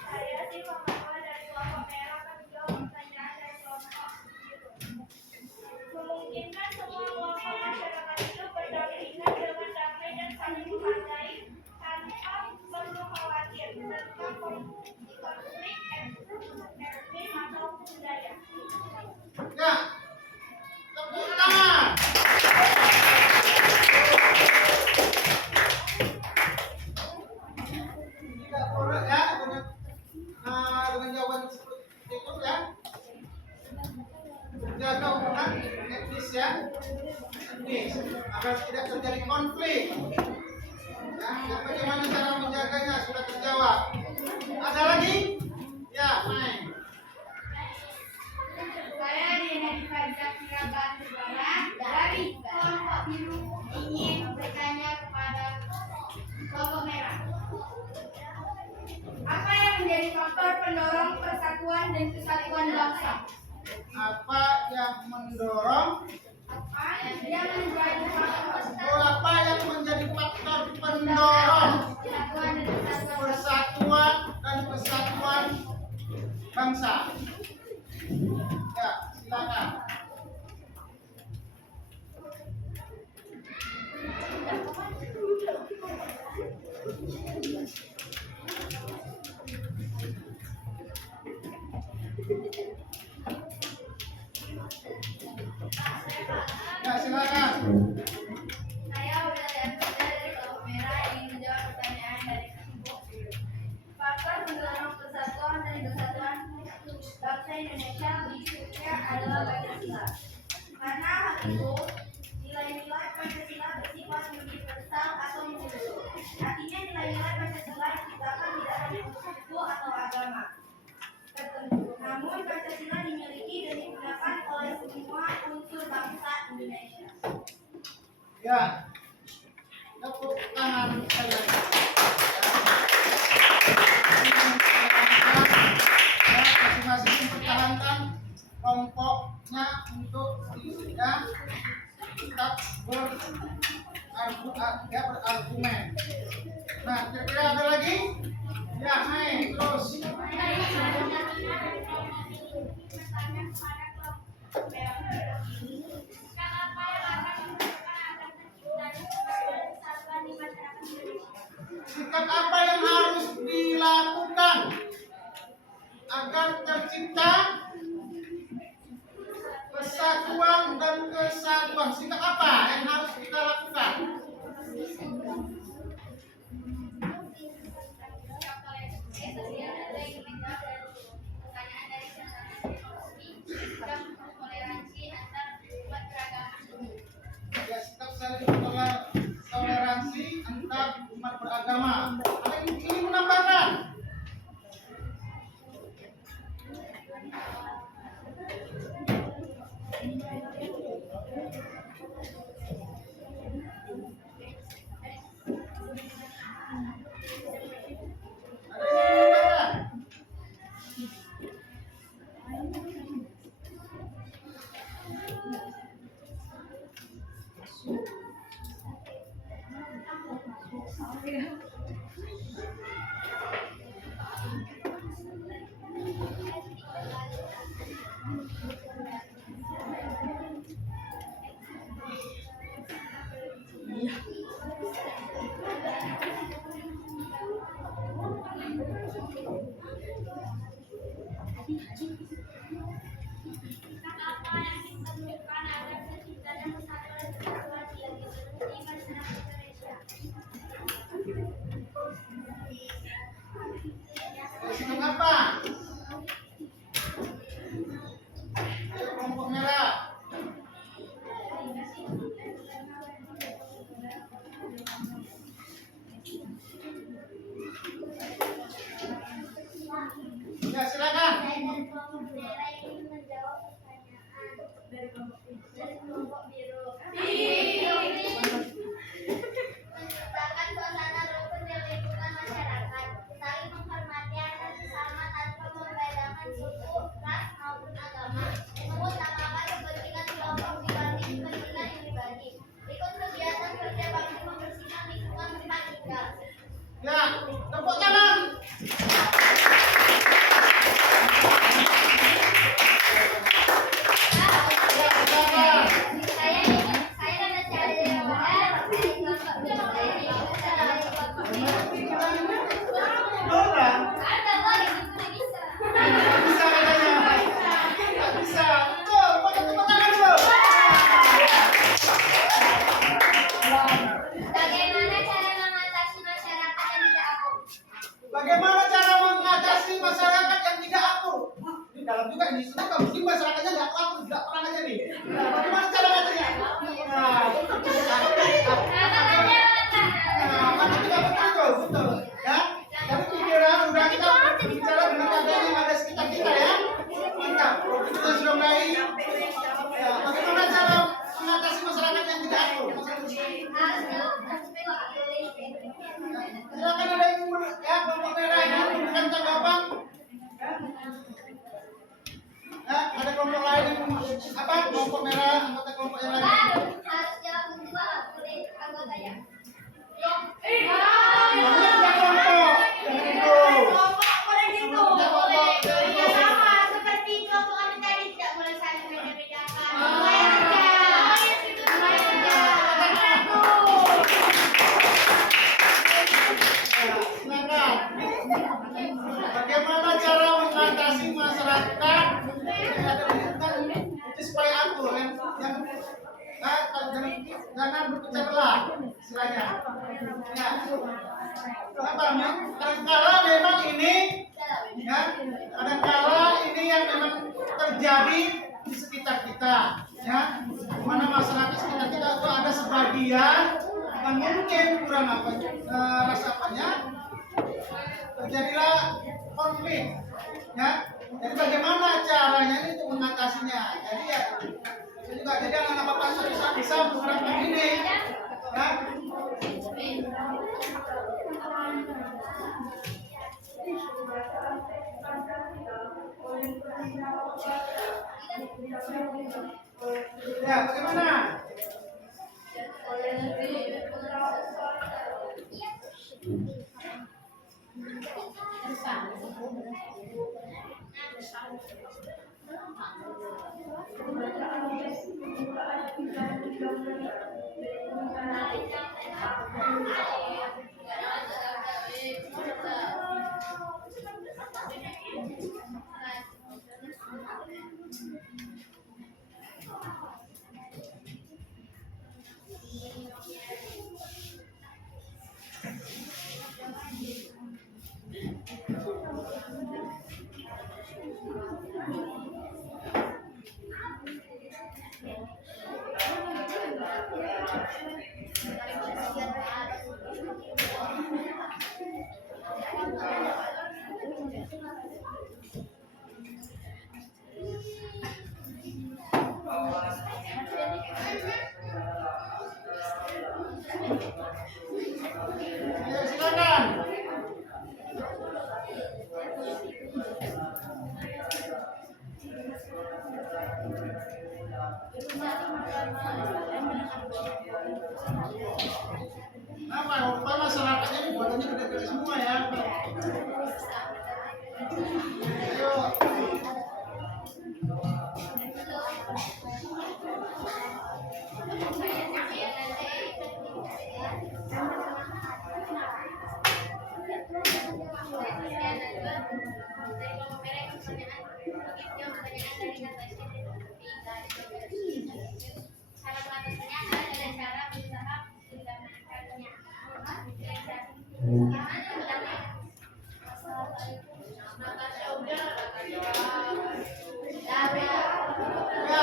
Saya si pembawa dari kelompok merah menjawab pertanyaan dari kelompok biru. Memungkinkan semua kelompok masyarakat itu berdampingan dengan damai dan saling menghargai tanpa perlu khawatir tentang konflik etnis atau budaya. Ya. Tepuk tangan. Tidak boleh ya dengan jawaban seperti itu ya. Jaga hubungan etnis ya, etnis agar tidak terjadi konflik. Ya, dan bagaimana cara menjaganya sudah terjawab. Ada lagi? Ya, main. Saya Diana Fajar Siragan Barat dari kelompok biru ingin bertanya kepada kelompok merah. Apa yang menjadi faktor pendorong persatuan dan kesatuan bangsa? Apa yang mendorong? Apa yang menjadi faktor Apa yang menjadi faktor pendorong persatuan dan kesatuan bangsa? persatuan dan kesatuan bangsa? Ya, silakan. Ya, silakan. Saya William dari kelompok merah ingin menjawab pertanyaan dari kelompok biru. Faktor pendorong persatuan dan kesatuan bangsa Indonesia berikutnya adalah Pancasila. Karena hal itu, nilai-nilai Pancasila bersifat universal atau menyeluruh. Artinya nilai-nilai Pancasila diciptakan tidak hanya untuk suku atau agama tertentu. Namun Pancasila dimiliki dan digunakan oleh semua unsur bangsa Indonesia. Ya. Tepuk tangan saya. Ya, masing-masing mempertahankan kelompoknya untuk tidak tetap berargumen. Nah, kira-kira ada lagi? Ya, main terus. Sikap apa yang harus dilakukan agar tercipta kesatuan dan kesatuan? Sikap apa yang harus kita lakukan? Ya, sikap saling toleransi antar umat beragama. Ada yang ingin menambahkan? Ada yang ingin menambahkan? Sikap apa? Ayo, kelompok merah. Ya, silakan. Kelompok merah ingin menjawab pertanyaan dari kelompok biru. Namanya kelompok. Jangan itu. Kelompok boleh gitu. Boleh. Ya sama seperti kelompok kami tadi tidak boleh saling beda-bedakan. Mulai kerja. Mulai kerja. Silakan. Bagaimana cara mengatasi masyarakat yang ada di lingkungan itu supaya akur yang jangan berpecah belah istilahnya. Ya. Kenapa? Kadangkala memang ini ya, kadangkala ini yang memang terjadi di sekitar kita ya, di mana masyarakat sekitar kita itu ada sebagian yang mungkin kurang rasa apanya, terjadilah konflik ya. Jadi bagaimana caranya ini untuk mengatasinya? Jadi ya itu juga jadi anak-anak bapak bisa menerapkan ini ya. Ya, bagaimana? Ya, silakan. Apa? Lupa masyarakatnya ini buatannya gede-gede semua ya. Ayo. Ya,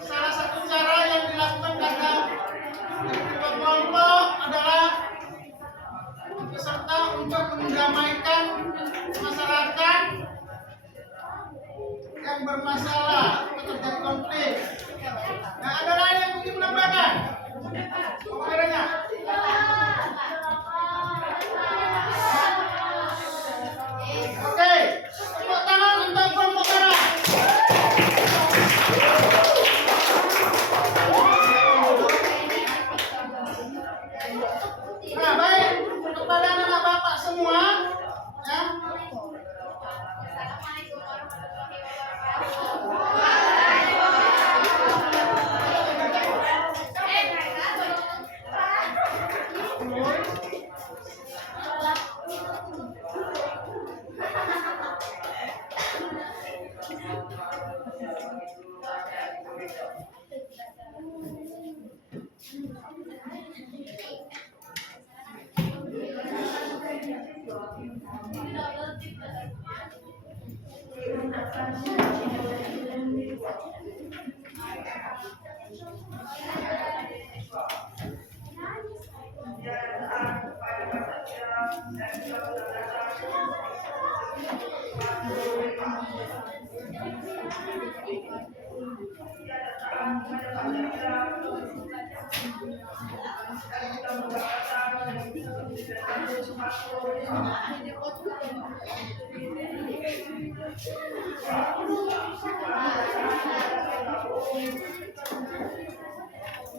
salah satu cara yang dilakukan pada ketua kelompok adalah peserta untuk mendamaikan masyarakat yang bermasalah atau terjadi konflik. Nah, ada lain yang mungkin menambahkan? Pokoknya. Oke, tepuk tangan untuk kelompok merah. Nah, baik kepada anak bapak semua, ya.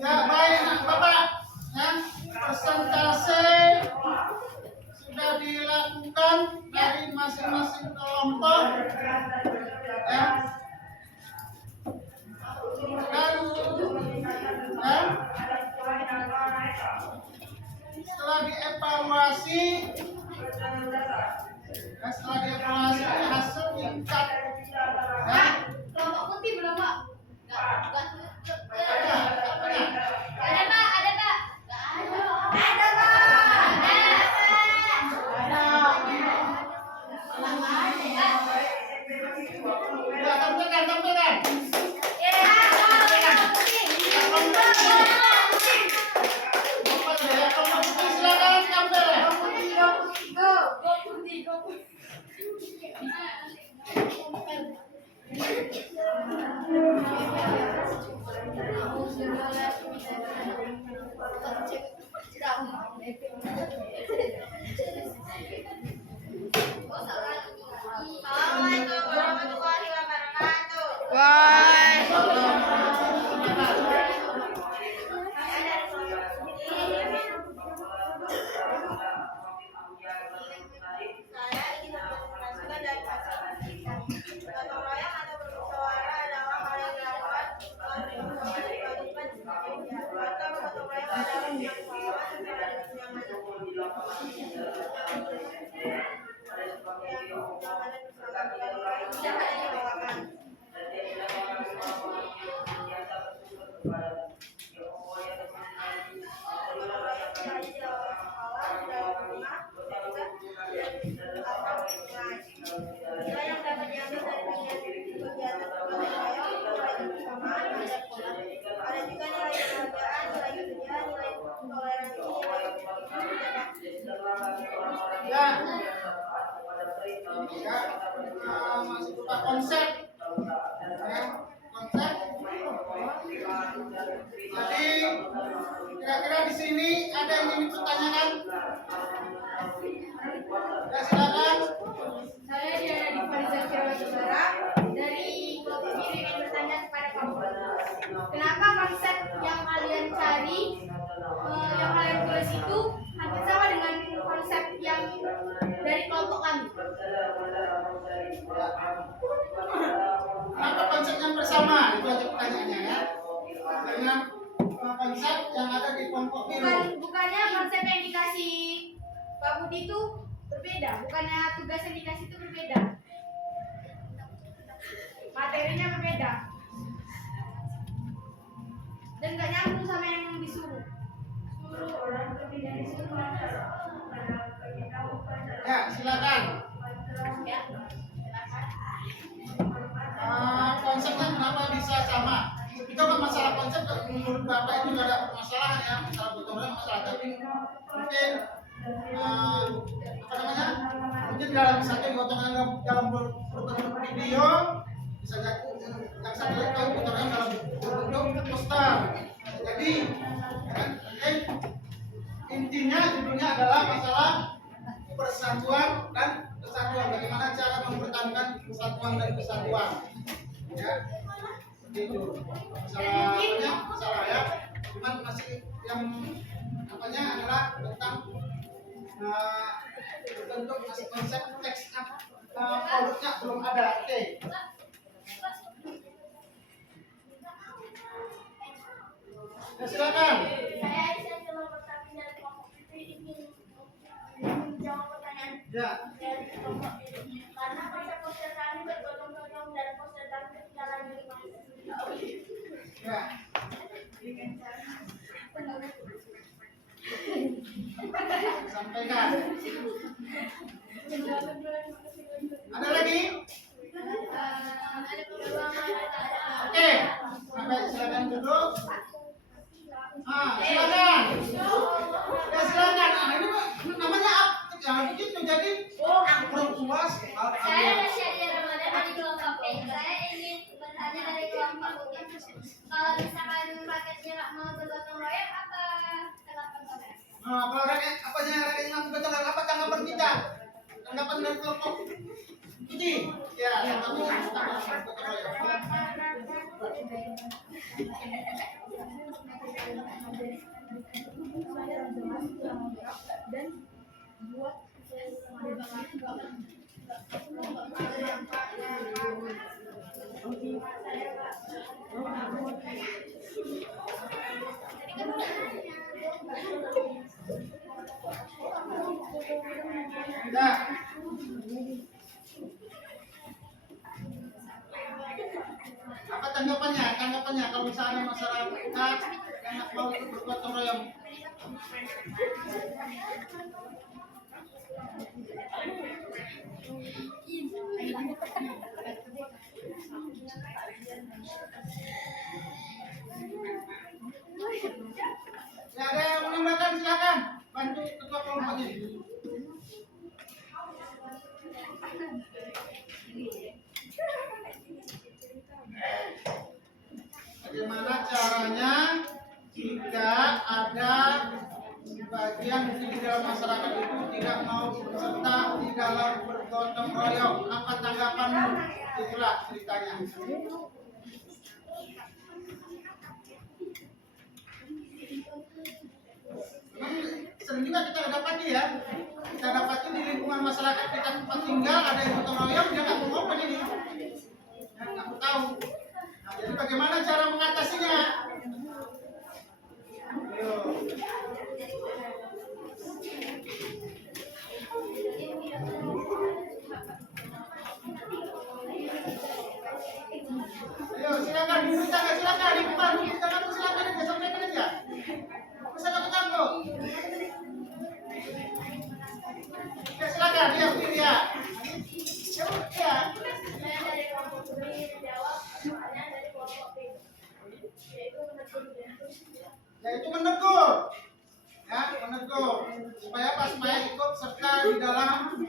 Ya, baik Bapak. Setelah dievaluasi, hasil tingkat ya, Kelompok putih belum, Pak? Enggak. ada apanya? Ada, Pak. Ada, Pak. Ada, Pak. Ya, tampilkan. Silakan tampil. Assalamualaikum warahmatullahi wabarakatuh. Saya ingin mempresentasikan dari gotong royong atau bermusyawarah adalah hal yang dilakukan diwajibkan atau gotong royong adalah musyawarah secara nilai yang dapat diambil dari kegiatan gotong royong itu nilai kebersamaan, ada juga nilai kebahagiaan, nilai kesedihan, nilai toleransi, nilai Ya, masih berupa konsep. Ya, konsep. Jadi kira-kira di sini ada yang ingin dipertanyakan? Ya, silakan. Saya Diana Fariza Saudara dari kelompok biru ingin bertanya kepada kamu. Kenapa konsep yang kalian cari, yang kalian tulis itu hampir sama dengan konsep yang dari kelompok kami? Kenapa konsepnya bersama? Itu aja pertanyaannya ya. Dengan konsep yang ada di kelompok biru. Bukannya konsep yang dikasih Pak Budi itu berbeda, bukannya tugas yang dikasih itu berbeda, materinya berbeda, dan nggak nyambung sama yang disuruh. Ya, silakan. Ya, Konsepnya kenapa bisa sama? Itu kan masalah konsep menurut Bapak itu nggak ada permasalahan ya, masalah gotong-royong masalah, tapi mungkin apa namanya? Mungkin dalam misalnya gotong-royong dalam berbentuk video, bisa jadi yang satu lagi gotong-royong dalam berbentuk poster. Jadi intinya judulnya adalah masalah persatuan dan kesatuan. Bagaimana cara mempertahankan persatuan dan kesatuan? Ya, itu masalah ya. Cuman masih yang apanya adalah tentang bentuk masih konsep teks produknya belum ada. Oke. Ya, silakan. Saya Aisyah kelompok kami dari kelompok itu ingin menjawab pertanyaan Ya. dari kelompok ini karena poster kami bergotong-gotong dan poster kami ketinggalan di rumah. Ya. Sampaikan. Ada lagi? Oke. Sampai silakan duduk. Silakan. Ya, silakan. Ini namanya apa? Jangan begitu. Jadi kurang puas. Saya Nasyari Ramadan dari kelompok B. Saya ingin bertanya dari kelompok B. Kalau misalkan raketnya mau bergotong royong apa tanggapan saudara? Kalau rakyat apa tanggapan kita? Tanggapan dari kelompok ini? Ya, tanggapan dan buat Ya. Apa tanggapannya? Tanggapannya kalau misalnya masyarakat yang mau ikut bergotong royong. Ya, ada yang menambahkan silakan. Bantu ketua kelompok ini. Bagaimana caranya jika ada sebagian di dalam masyarakat itu tidak mau serta di dalam bergotong royong? Apa tanggapanmu? Itulah ceritanya. Sering juga kita dapati ya, kita dapati di lingkungan masyarakat kita tempat tinggal ada yang gotong royong, dia nggak mau apa ini, ya, nggak mau tahu. Nah, jadi bagaimana cara mengatasinya? Ayo. Ayo silakan duduk tangga, silakan di depan, duduk tangga tuh silakan aja, sampaikan aja. Pesan aku tanggo. Ya silakan, dia berdiri ya. Ya. Saya dari kelompok B menjawab pertanyaan dari kelompok B, yaitu Yaitu menegur, ya menegur supaya pas Maya ikut serta di dalam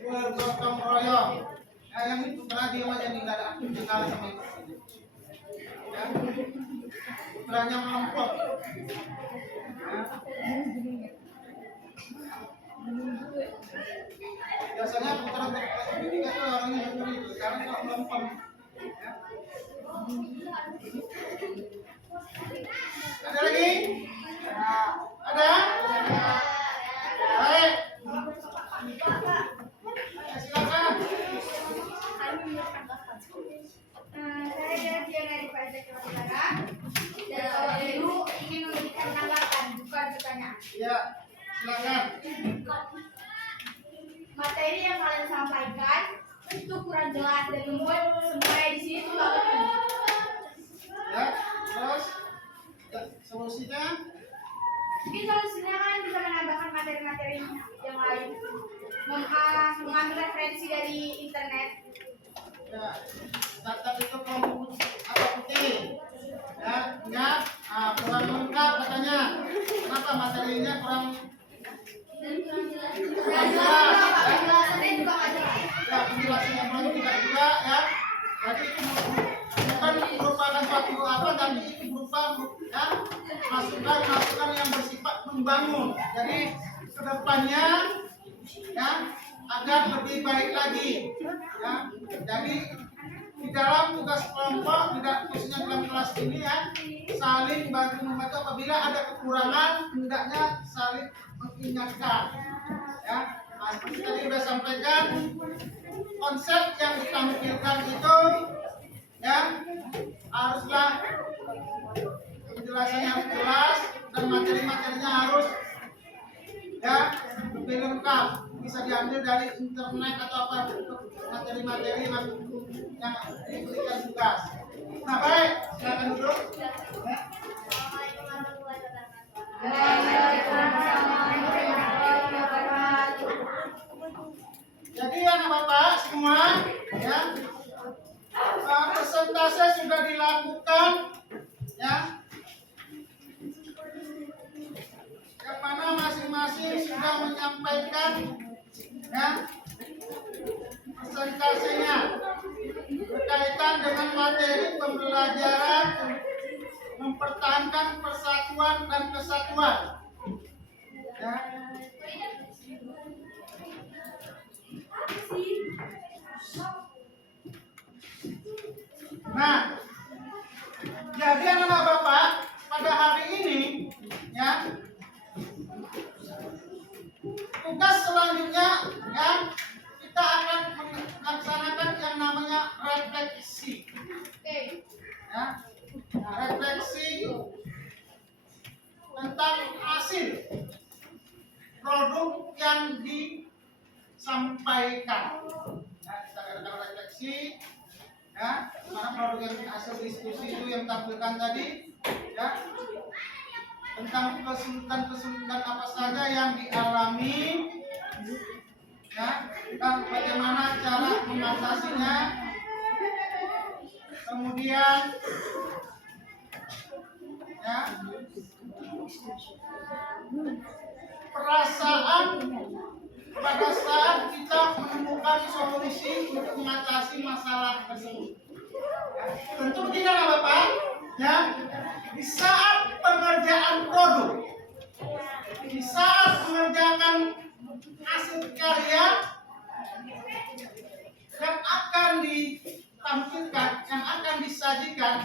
bergotong royong. Ya, yang itu pernah dia aja nih nggak ada aktif tinggal sama itu. Ya, putranya melompok. Ya. Biasanya putra ketiga itu orangnya seperti itu, sekarang kok melompok. Ya. Ada lagi? Ada? Baik. Ya, silakan. Saya Diana dari Pajak Utara. Dan dulu ingin memberikan tanggapan, bukan pertanyaan. Ya, silakan. Materi yang kalian sampaikan itu kurang jelas dan membuat semuanya di sini tuh nggak ngerti. Ya, terus ya, solusinya? Mungkin solusinya kalian bisa menambahkan materi-materi yang lain, mengambil referensi dari internet. Ya, data itu kelompok apa putih? Ya, ingat, kurang lengkap katanya. Kenapa materinya kurang jelas? Penjelasannya juga nggak jelas. Ya, penjelasannya belum tidak juga ya. Jadi itu bukan merupakan suatu apa, tapi itu berupa ya masukan yang bersifat membangun. Jadi kedepannya ya agar lebih baik lagi ya. Jadi di dalam tugas kelompok, tidak khususnya dalam kelas ini ya, saling bantu membantu apabila ada kekurangan, hendaknya saling mengingatkan ya. Nah, seperti tadi sudah sampaikan, konsep yang ditampilkan itu ya haruslah penjelasannya harus jelas dan materi-materinya harus ya lebih lengkap, bisa diambil dari internet atau apa materi-materi yang diberikan tugas. Nah baik, silakan duduk. Ya. Jadi anak bapak semua ya, persentase sudah dilakukan ya, yang mana masing-masing sudah menyampaikan ya presentasenya berkaitan dengan materi pembelajaran mempertahankan persatuan dan kesatuan ya. Nah, jadi anak bapak pada hari ini ya, tugas selanjutnya ya kita akan melaksanakan yang namanya refleksi. Ya, refleksi tentang hasil produk yang disampaikan. Nah, kita akan refleksi, ya, mana produk yang hasil diskusi itu yang tampilkan tadi, ya, tentang kesulitan-kesulitan apa saja yang dialami, ya, dan bagaimana cara mengatasinya. Kemudian, ya, perasaan pada saat kita menemukan solusi untuk mengatasi masalah tersebut. Tentu beginilah Bapak, ya, di saat pengerjaan produk, di saat mengerjakan hasil karya yang akan ditampilkan, yang akan disajikan,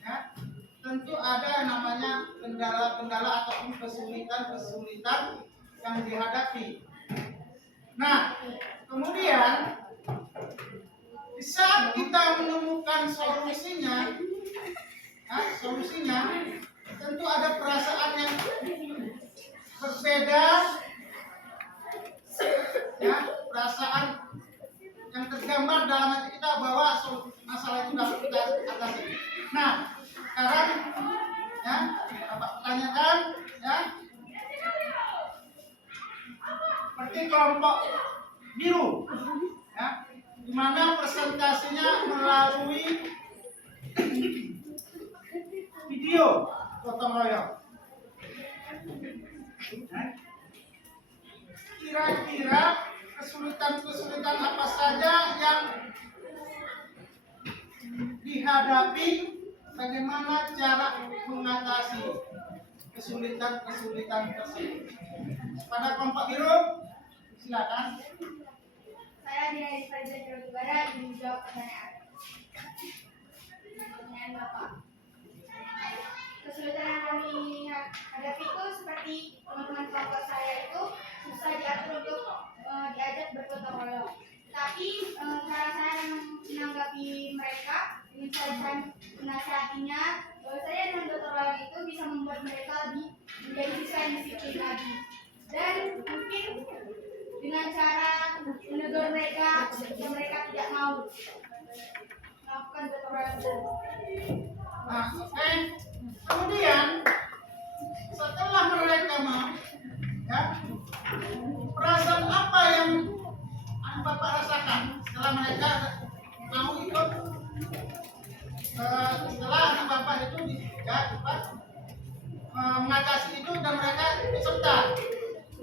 ya, tentu ada namanya kendala-kendala ataupun kesulitan-kesulitan yang dihadapi. Nah, kemudian di saat kita menemukan solusinya, ya, tentu ada perasaan yang berbeda, ya, perasaan yang tergambar dalam hati kita bahwa masalah itu dapat kita atasi. Nah, sekarang, ya, Bapak tanyakan, ya, seperti kelompok biru, ya, di mana presentasinya melalui video gotong royong. Kira-kira kesulitan-kesulitan apa saja yang dihadapi, bagaimana cara mengatasi kesulitan-kesulitan tersebut. Pada kelompok biru, silakan. Saya Dina Rizal Jogara ingin menjawab pertanyaan Bapak. Kesulitan yang kami hadapi itu seperti teman-teman kelompok saya itu susah diatur untuk diajak bergotong royong. Tapi cara saya menanggapi mereka dengan cara menasihatinya, bahwa saya dengan gotong royong itu bisa membuat mereka menjadi siswa yang disiplin lagi. Dan mungkin dengan cara menegur mereka jika mereka tidak mau melakukan gotong royong. Nah, oke. Kemudian setelah mereka mau, ya, perasaan apa yang Bapak rasakan setelah mereka mau ikut, setelah anak Bapak itu, ya, mengatasi itu dan mereka peserta,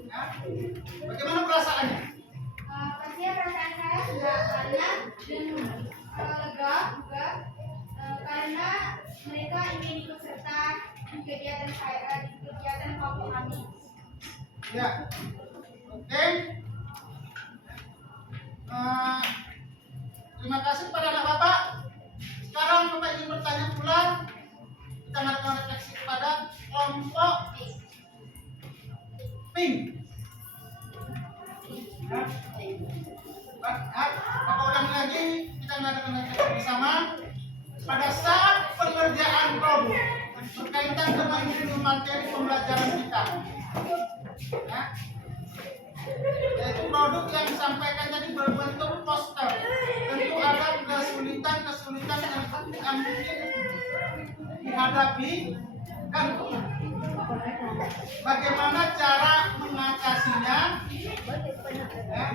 ya, bagaimana perasaannya? Pastinya perasaan saya sudah banyak dan lega juga karena mereka ingin ikut serta di kegiatan saya, di kegiatan kelompok kami. Ya, oke. Terima kasih kepada anak Bapak. Sekarang Bapak ingin bertanya pula, kita melakukan refleksi kepada kelompok pink. Bapak ulangi lagi, kita melakukan refleksi bersama. Pada saat pengerjaan produk berkaitan dengan materi pembelajaran kita, ya, yaitu produk yang disampaikan tadi berbentuk poster, tentu ada kesulitan-kesulitan yang mungkin dihadapi dan bagaimana cara mengatasinya, ya,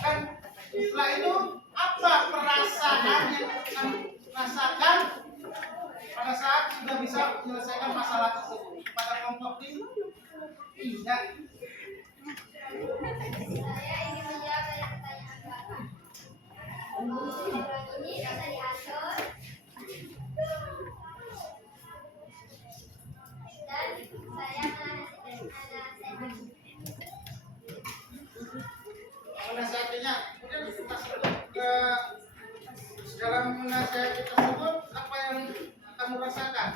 dan setelah itu apa perasaan yang akan rasakan pada saat sudah bisa menyelesaikan masalah tersebut. Pada kelompok ini, ya. Saya ingin menjawab pertanyaan Bapak. Ini rasa diatur dan saya menasihatinya. Kemudian masuk ke dalam menasihati tersebut, apa yang kamu rasakan?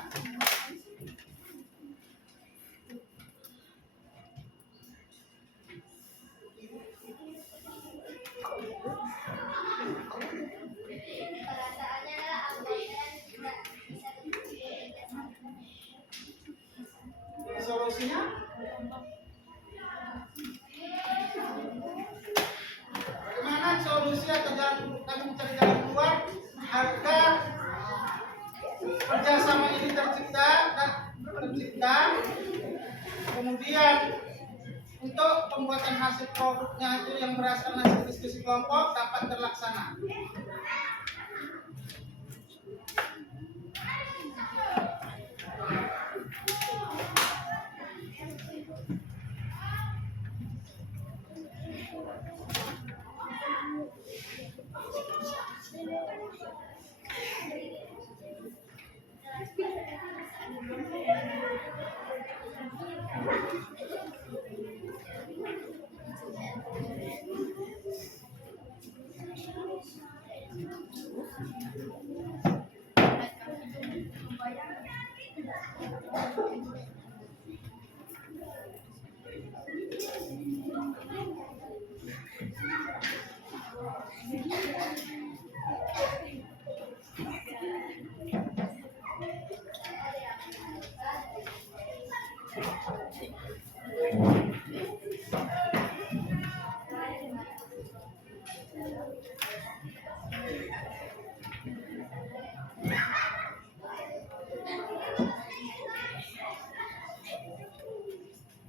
solusinya? Bagaimana solusi atau kami mencari jalan keluar agar kerjasama ini tercipta, kemudian untuk pembuatan hasil produknya itu yang berdasarkan hasil diskusi kelompok dapat terlaksana.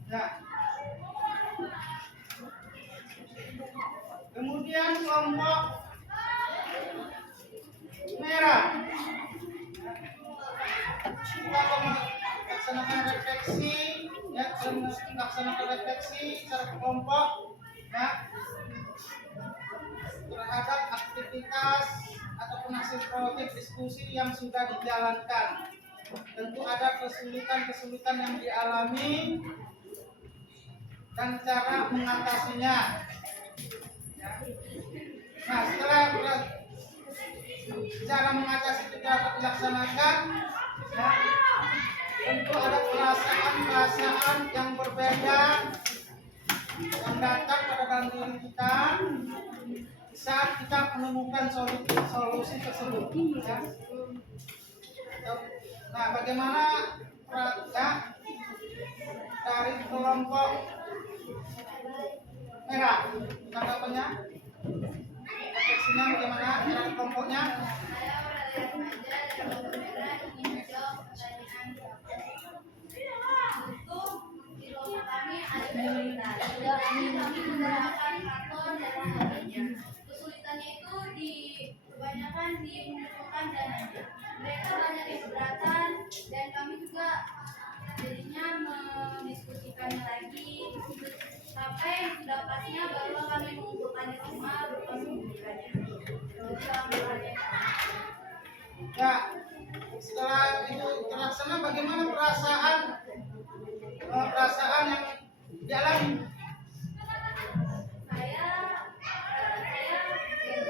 Ya. Kemudian kelompok merah kita melaksanakan refleksi, ya, melaksanakan refleksi secara kelompok, ya, terhadap aktivitas ataupun hasil proyek diskusi yang sudah dijalankan. Tentu ada kesulitan-kesulitan yang dialami dan cara mengatasinya. Ya. Nah, setelah cara mengatasi itu dapat dilaksanakan, ya, tentu ada perasaan-perasaan yang berbeda yang datang pada dalam diri kita saat kita menemukan solusi tersebut. Ya. Nah, bagaimana ya, dari kelompok merah tanggapannya? Refleksinya bagaimana dari kelompoknya? Saya melihat remaja dari kelompok merah ingin menjawab pertanyaan untuk di kelompok kami ada kesulitan. Kami menggunakan karton dan sebagainya. Kesulitannya itu kebanyakan di mengumpulkan dananya. Mereka banyak yang keberatan dan kami juga jadinya mendiskusikannya lagi sampai dapatnya baru kami mengumpulkannya semua berupa membuktikannya. Ya, setelah itu terlaksana, bagaimana perasaan yang dialami? Saya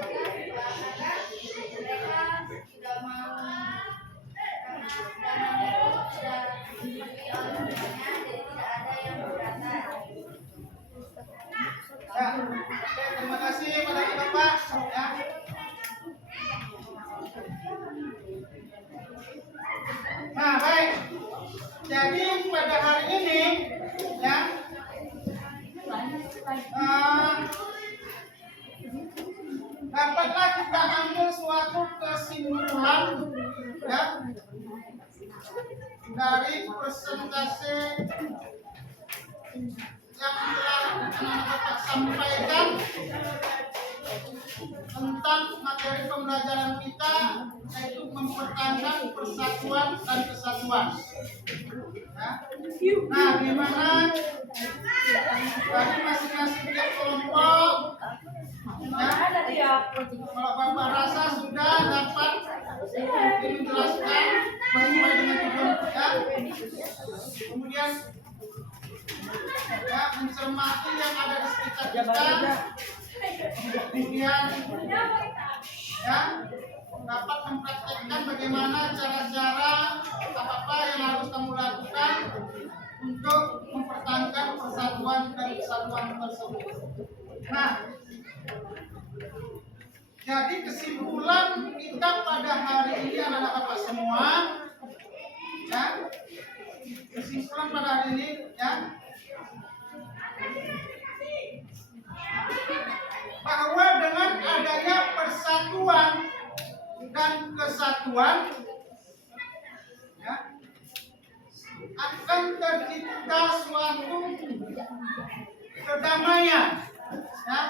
juga karena mereka sudah mau karena dana itu sudah disetujui oleh semuanya, jadi tidak ada yang keberatan. Ya, oke, terima kasih pada Bapak. Ya. Nah, baik. Jadi pada hari ini, ya, dapatlah kita ambil suatu kesimpulan, ya, dari presentasi yang telah Bapak sampaikan tentang materi pembelajaran kita, yaitu mempertahankan persatuan dan kesatuan. Ya. Nah, di mana bagi masing-masing tiap kelompok, ya, kalau Bapak rasa sudah dapat menjelaskan sesuai dengan tujuan kita, kemudian ya, mencermati yang ada di sekitar kita, kemudian ya, dapat mempraktekkan bagaimana cara-cara apa yang harus kamu lakukan untuk mempertahankan persatuan dan kesatuan tersebut. Nah, jadi kesimpulan kita pada hari ini anak-anak Bapak semua, ya, kesimpulan pada hari ini ya, bahwa dengan adanya persatuan dan kesatuan ya, akan tercipta suatu kedamaian ya,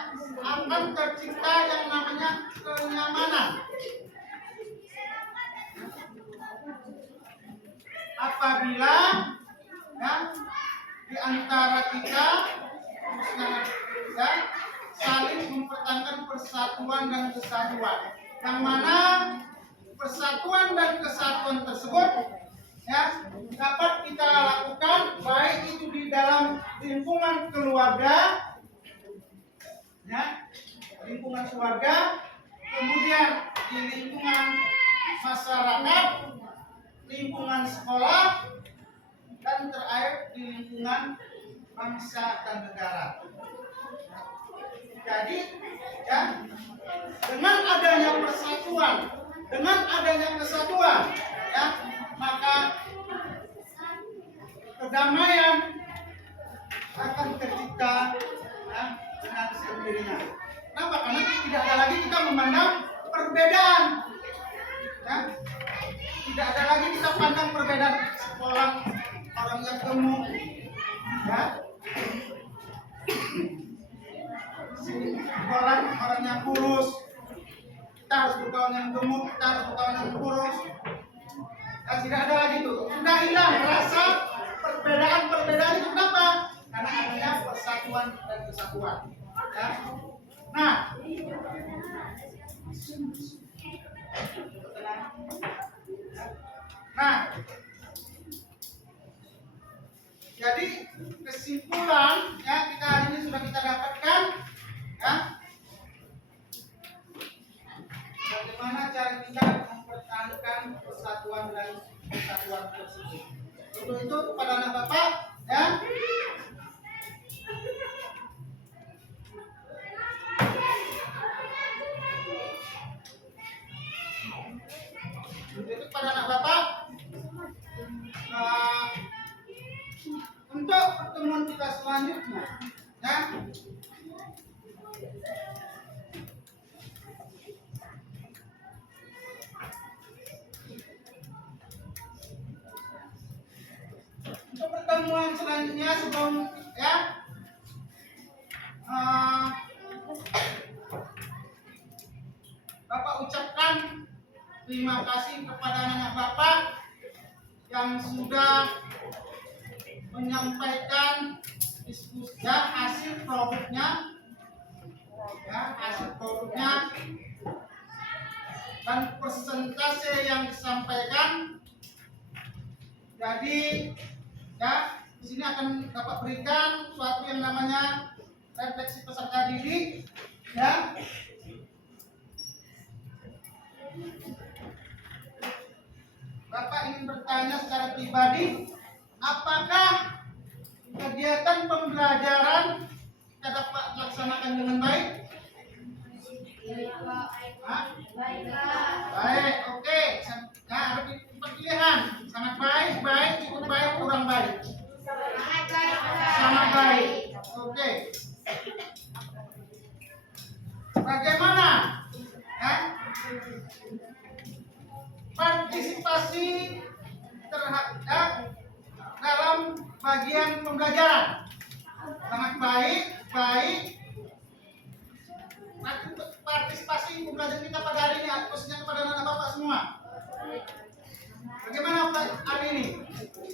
akan tercipta yang namanya kenyamanan. Apabila ya, di antara kita ya, saling mempertahankan persatuan dan kesatuan, yang mana persatuan dan kesatuan tersebut ya dapat kita lakukan baik itu di dalam lingkungan keluarga ya, lingkungan keluarga, kemudian di lingkungan masyarakat, lingkungan sekolah, dan terakhir di lingkungan bangsa dan negara. Jadi ya, dengan adanya persatuan, dengan adanya kesatuan ya, maka kedamaian akan tercipta ya, dengan sendirinya. Kenapa? Karena tidak ada lagi kita memandang perbedaan ya. Tidak ada lagi kita pandang perbedaan sekolah, orang yang gemuk ya, orang yang kurus, kita harus berkawan yang gemuk, kita harus berkawan yang kurus ya, tidak ada lagi itu. Sudah hilang rasa perbedaan itu. Kenapa? Karena adanya persatuan dan kesatuan ya. Nah, jadi kesimpulan ya, kita hari ini sudah kita dapatkan ya, bagaimana cara kita mempertahankan persatuan dan kesatuan tersebut. Untuk itu kepada anak bapak ya, untuk itu kepada anak bapak untuk pertemuan kita selanjutnya ya, untuk pertemuan selanjutnya sebelum ya, Bapak ucapkan terima kasih kepada anak Bapak yang sudah menyampaikan diskusi ya, hasil produknya dan persentase yang disampaikan. Jadi ya, di sini akan Bapak berikan suatu yang namanya refleksi peserta didik ya. Bapak ingin bertanya secara pribadi, apakah kegiatan pembelajaran kita dapat laksanakan dengan baik? Baik, oke. Nah, ada pilihan sangat baik, cukup baik, kurang baik. Sangat baik. Oke. Bagaimana? Ya? Partisipasi terhadap dalam bagian pembelajaran sangat baik. Partisipasi pembelajaran kita pada hari ini, khususnya kepada anak bapak semua. Bagaimana hari ini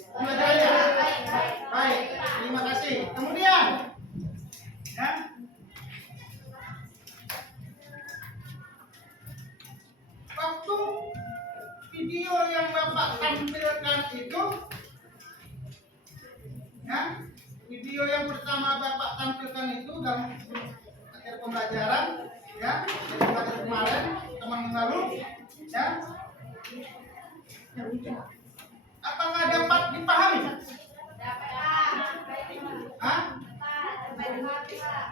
pembelajarannya? Baik, terima kasih. Kemudian, ya, waktu video yang bapak tampilkan itu, ya, video yang pertama bapak tampilkan itu dalam akhir pembelajaran, ya, pembelajaran kemarin, teman lalu, ya, apakah dapat dipahami? Hah?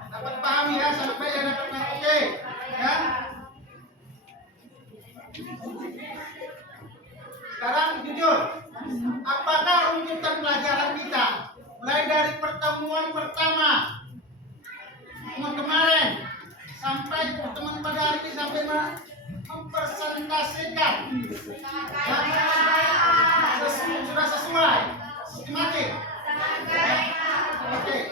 Dapat dipahami ya, sangat baik ya, dapat oke, ya. Sekarang jujur, apakah runtutan pelajaran pertemuan pertama kemarin sampai teman pada hari ini sampai mempresentasikan sudah sesuai sistematik. Oke.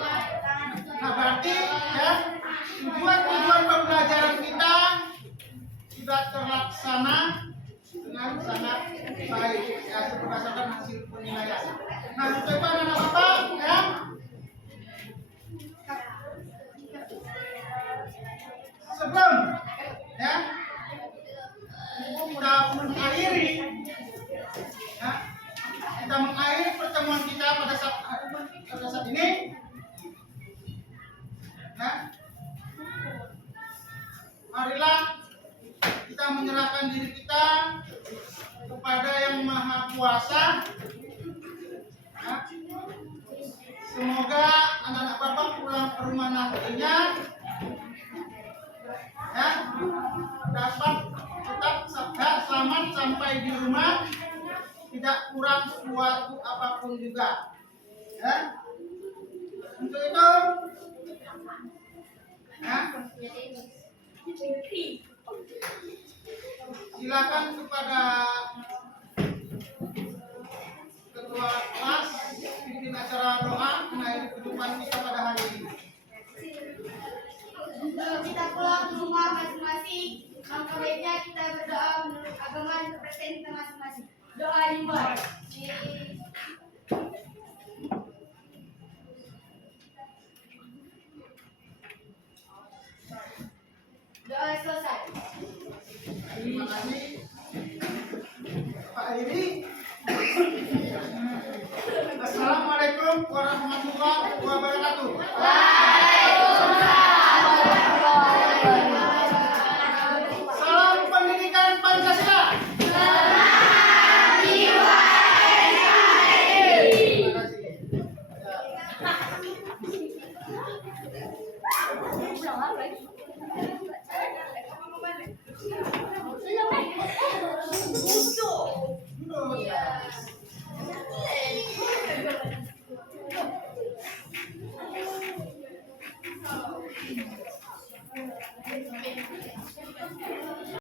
Nah berarti ya tujuan pembelajaran kita sudah terlaksana dengan sangat baik ya berdasarkan hasil penilaian. Nah untuk itu anak bapak ya sebelum ya kita mengakhiri ya, kita mengakhiri pertemuan kita pada saat ini ya, marilah kita menyerahkan diri kita kepada Yang Maha Kuasa ya. Semoga anak-anak bapak pulang ke rumah nantinya ya dapat tetap selamat sampai di rumah, tidak kurang suatu apapun juga ya. Untuk itu ya silakan kepada ketua kelas bikin acara doa mengakhiri kehidupan kita pada hari ini. Sebelum kita pulang ke rumah masing-masing, maka baiknya kita berdoa menurut agama dan kepercayaan kita masing-masing. Doa dimulai. Doa selesai. Terima kasih Pak Iri. Assalamualaikum warahmatullahi wabarakatuh. Salam pendidikan Pancasila. Terima kasih.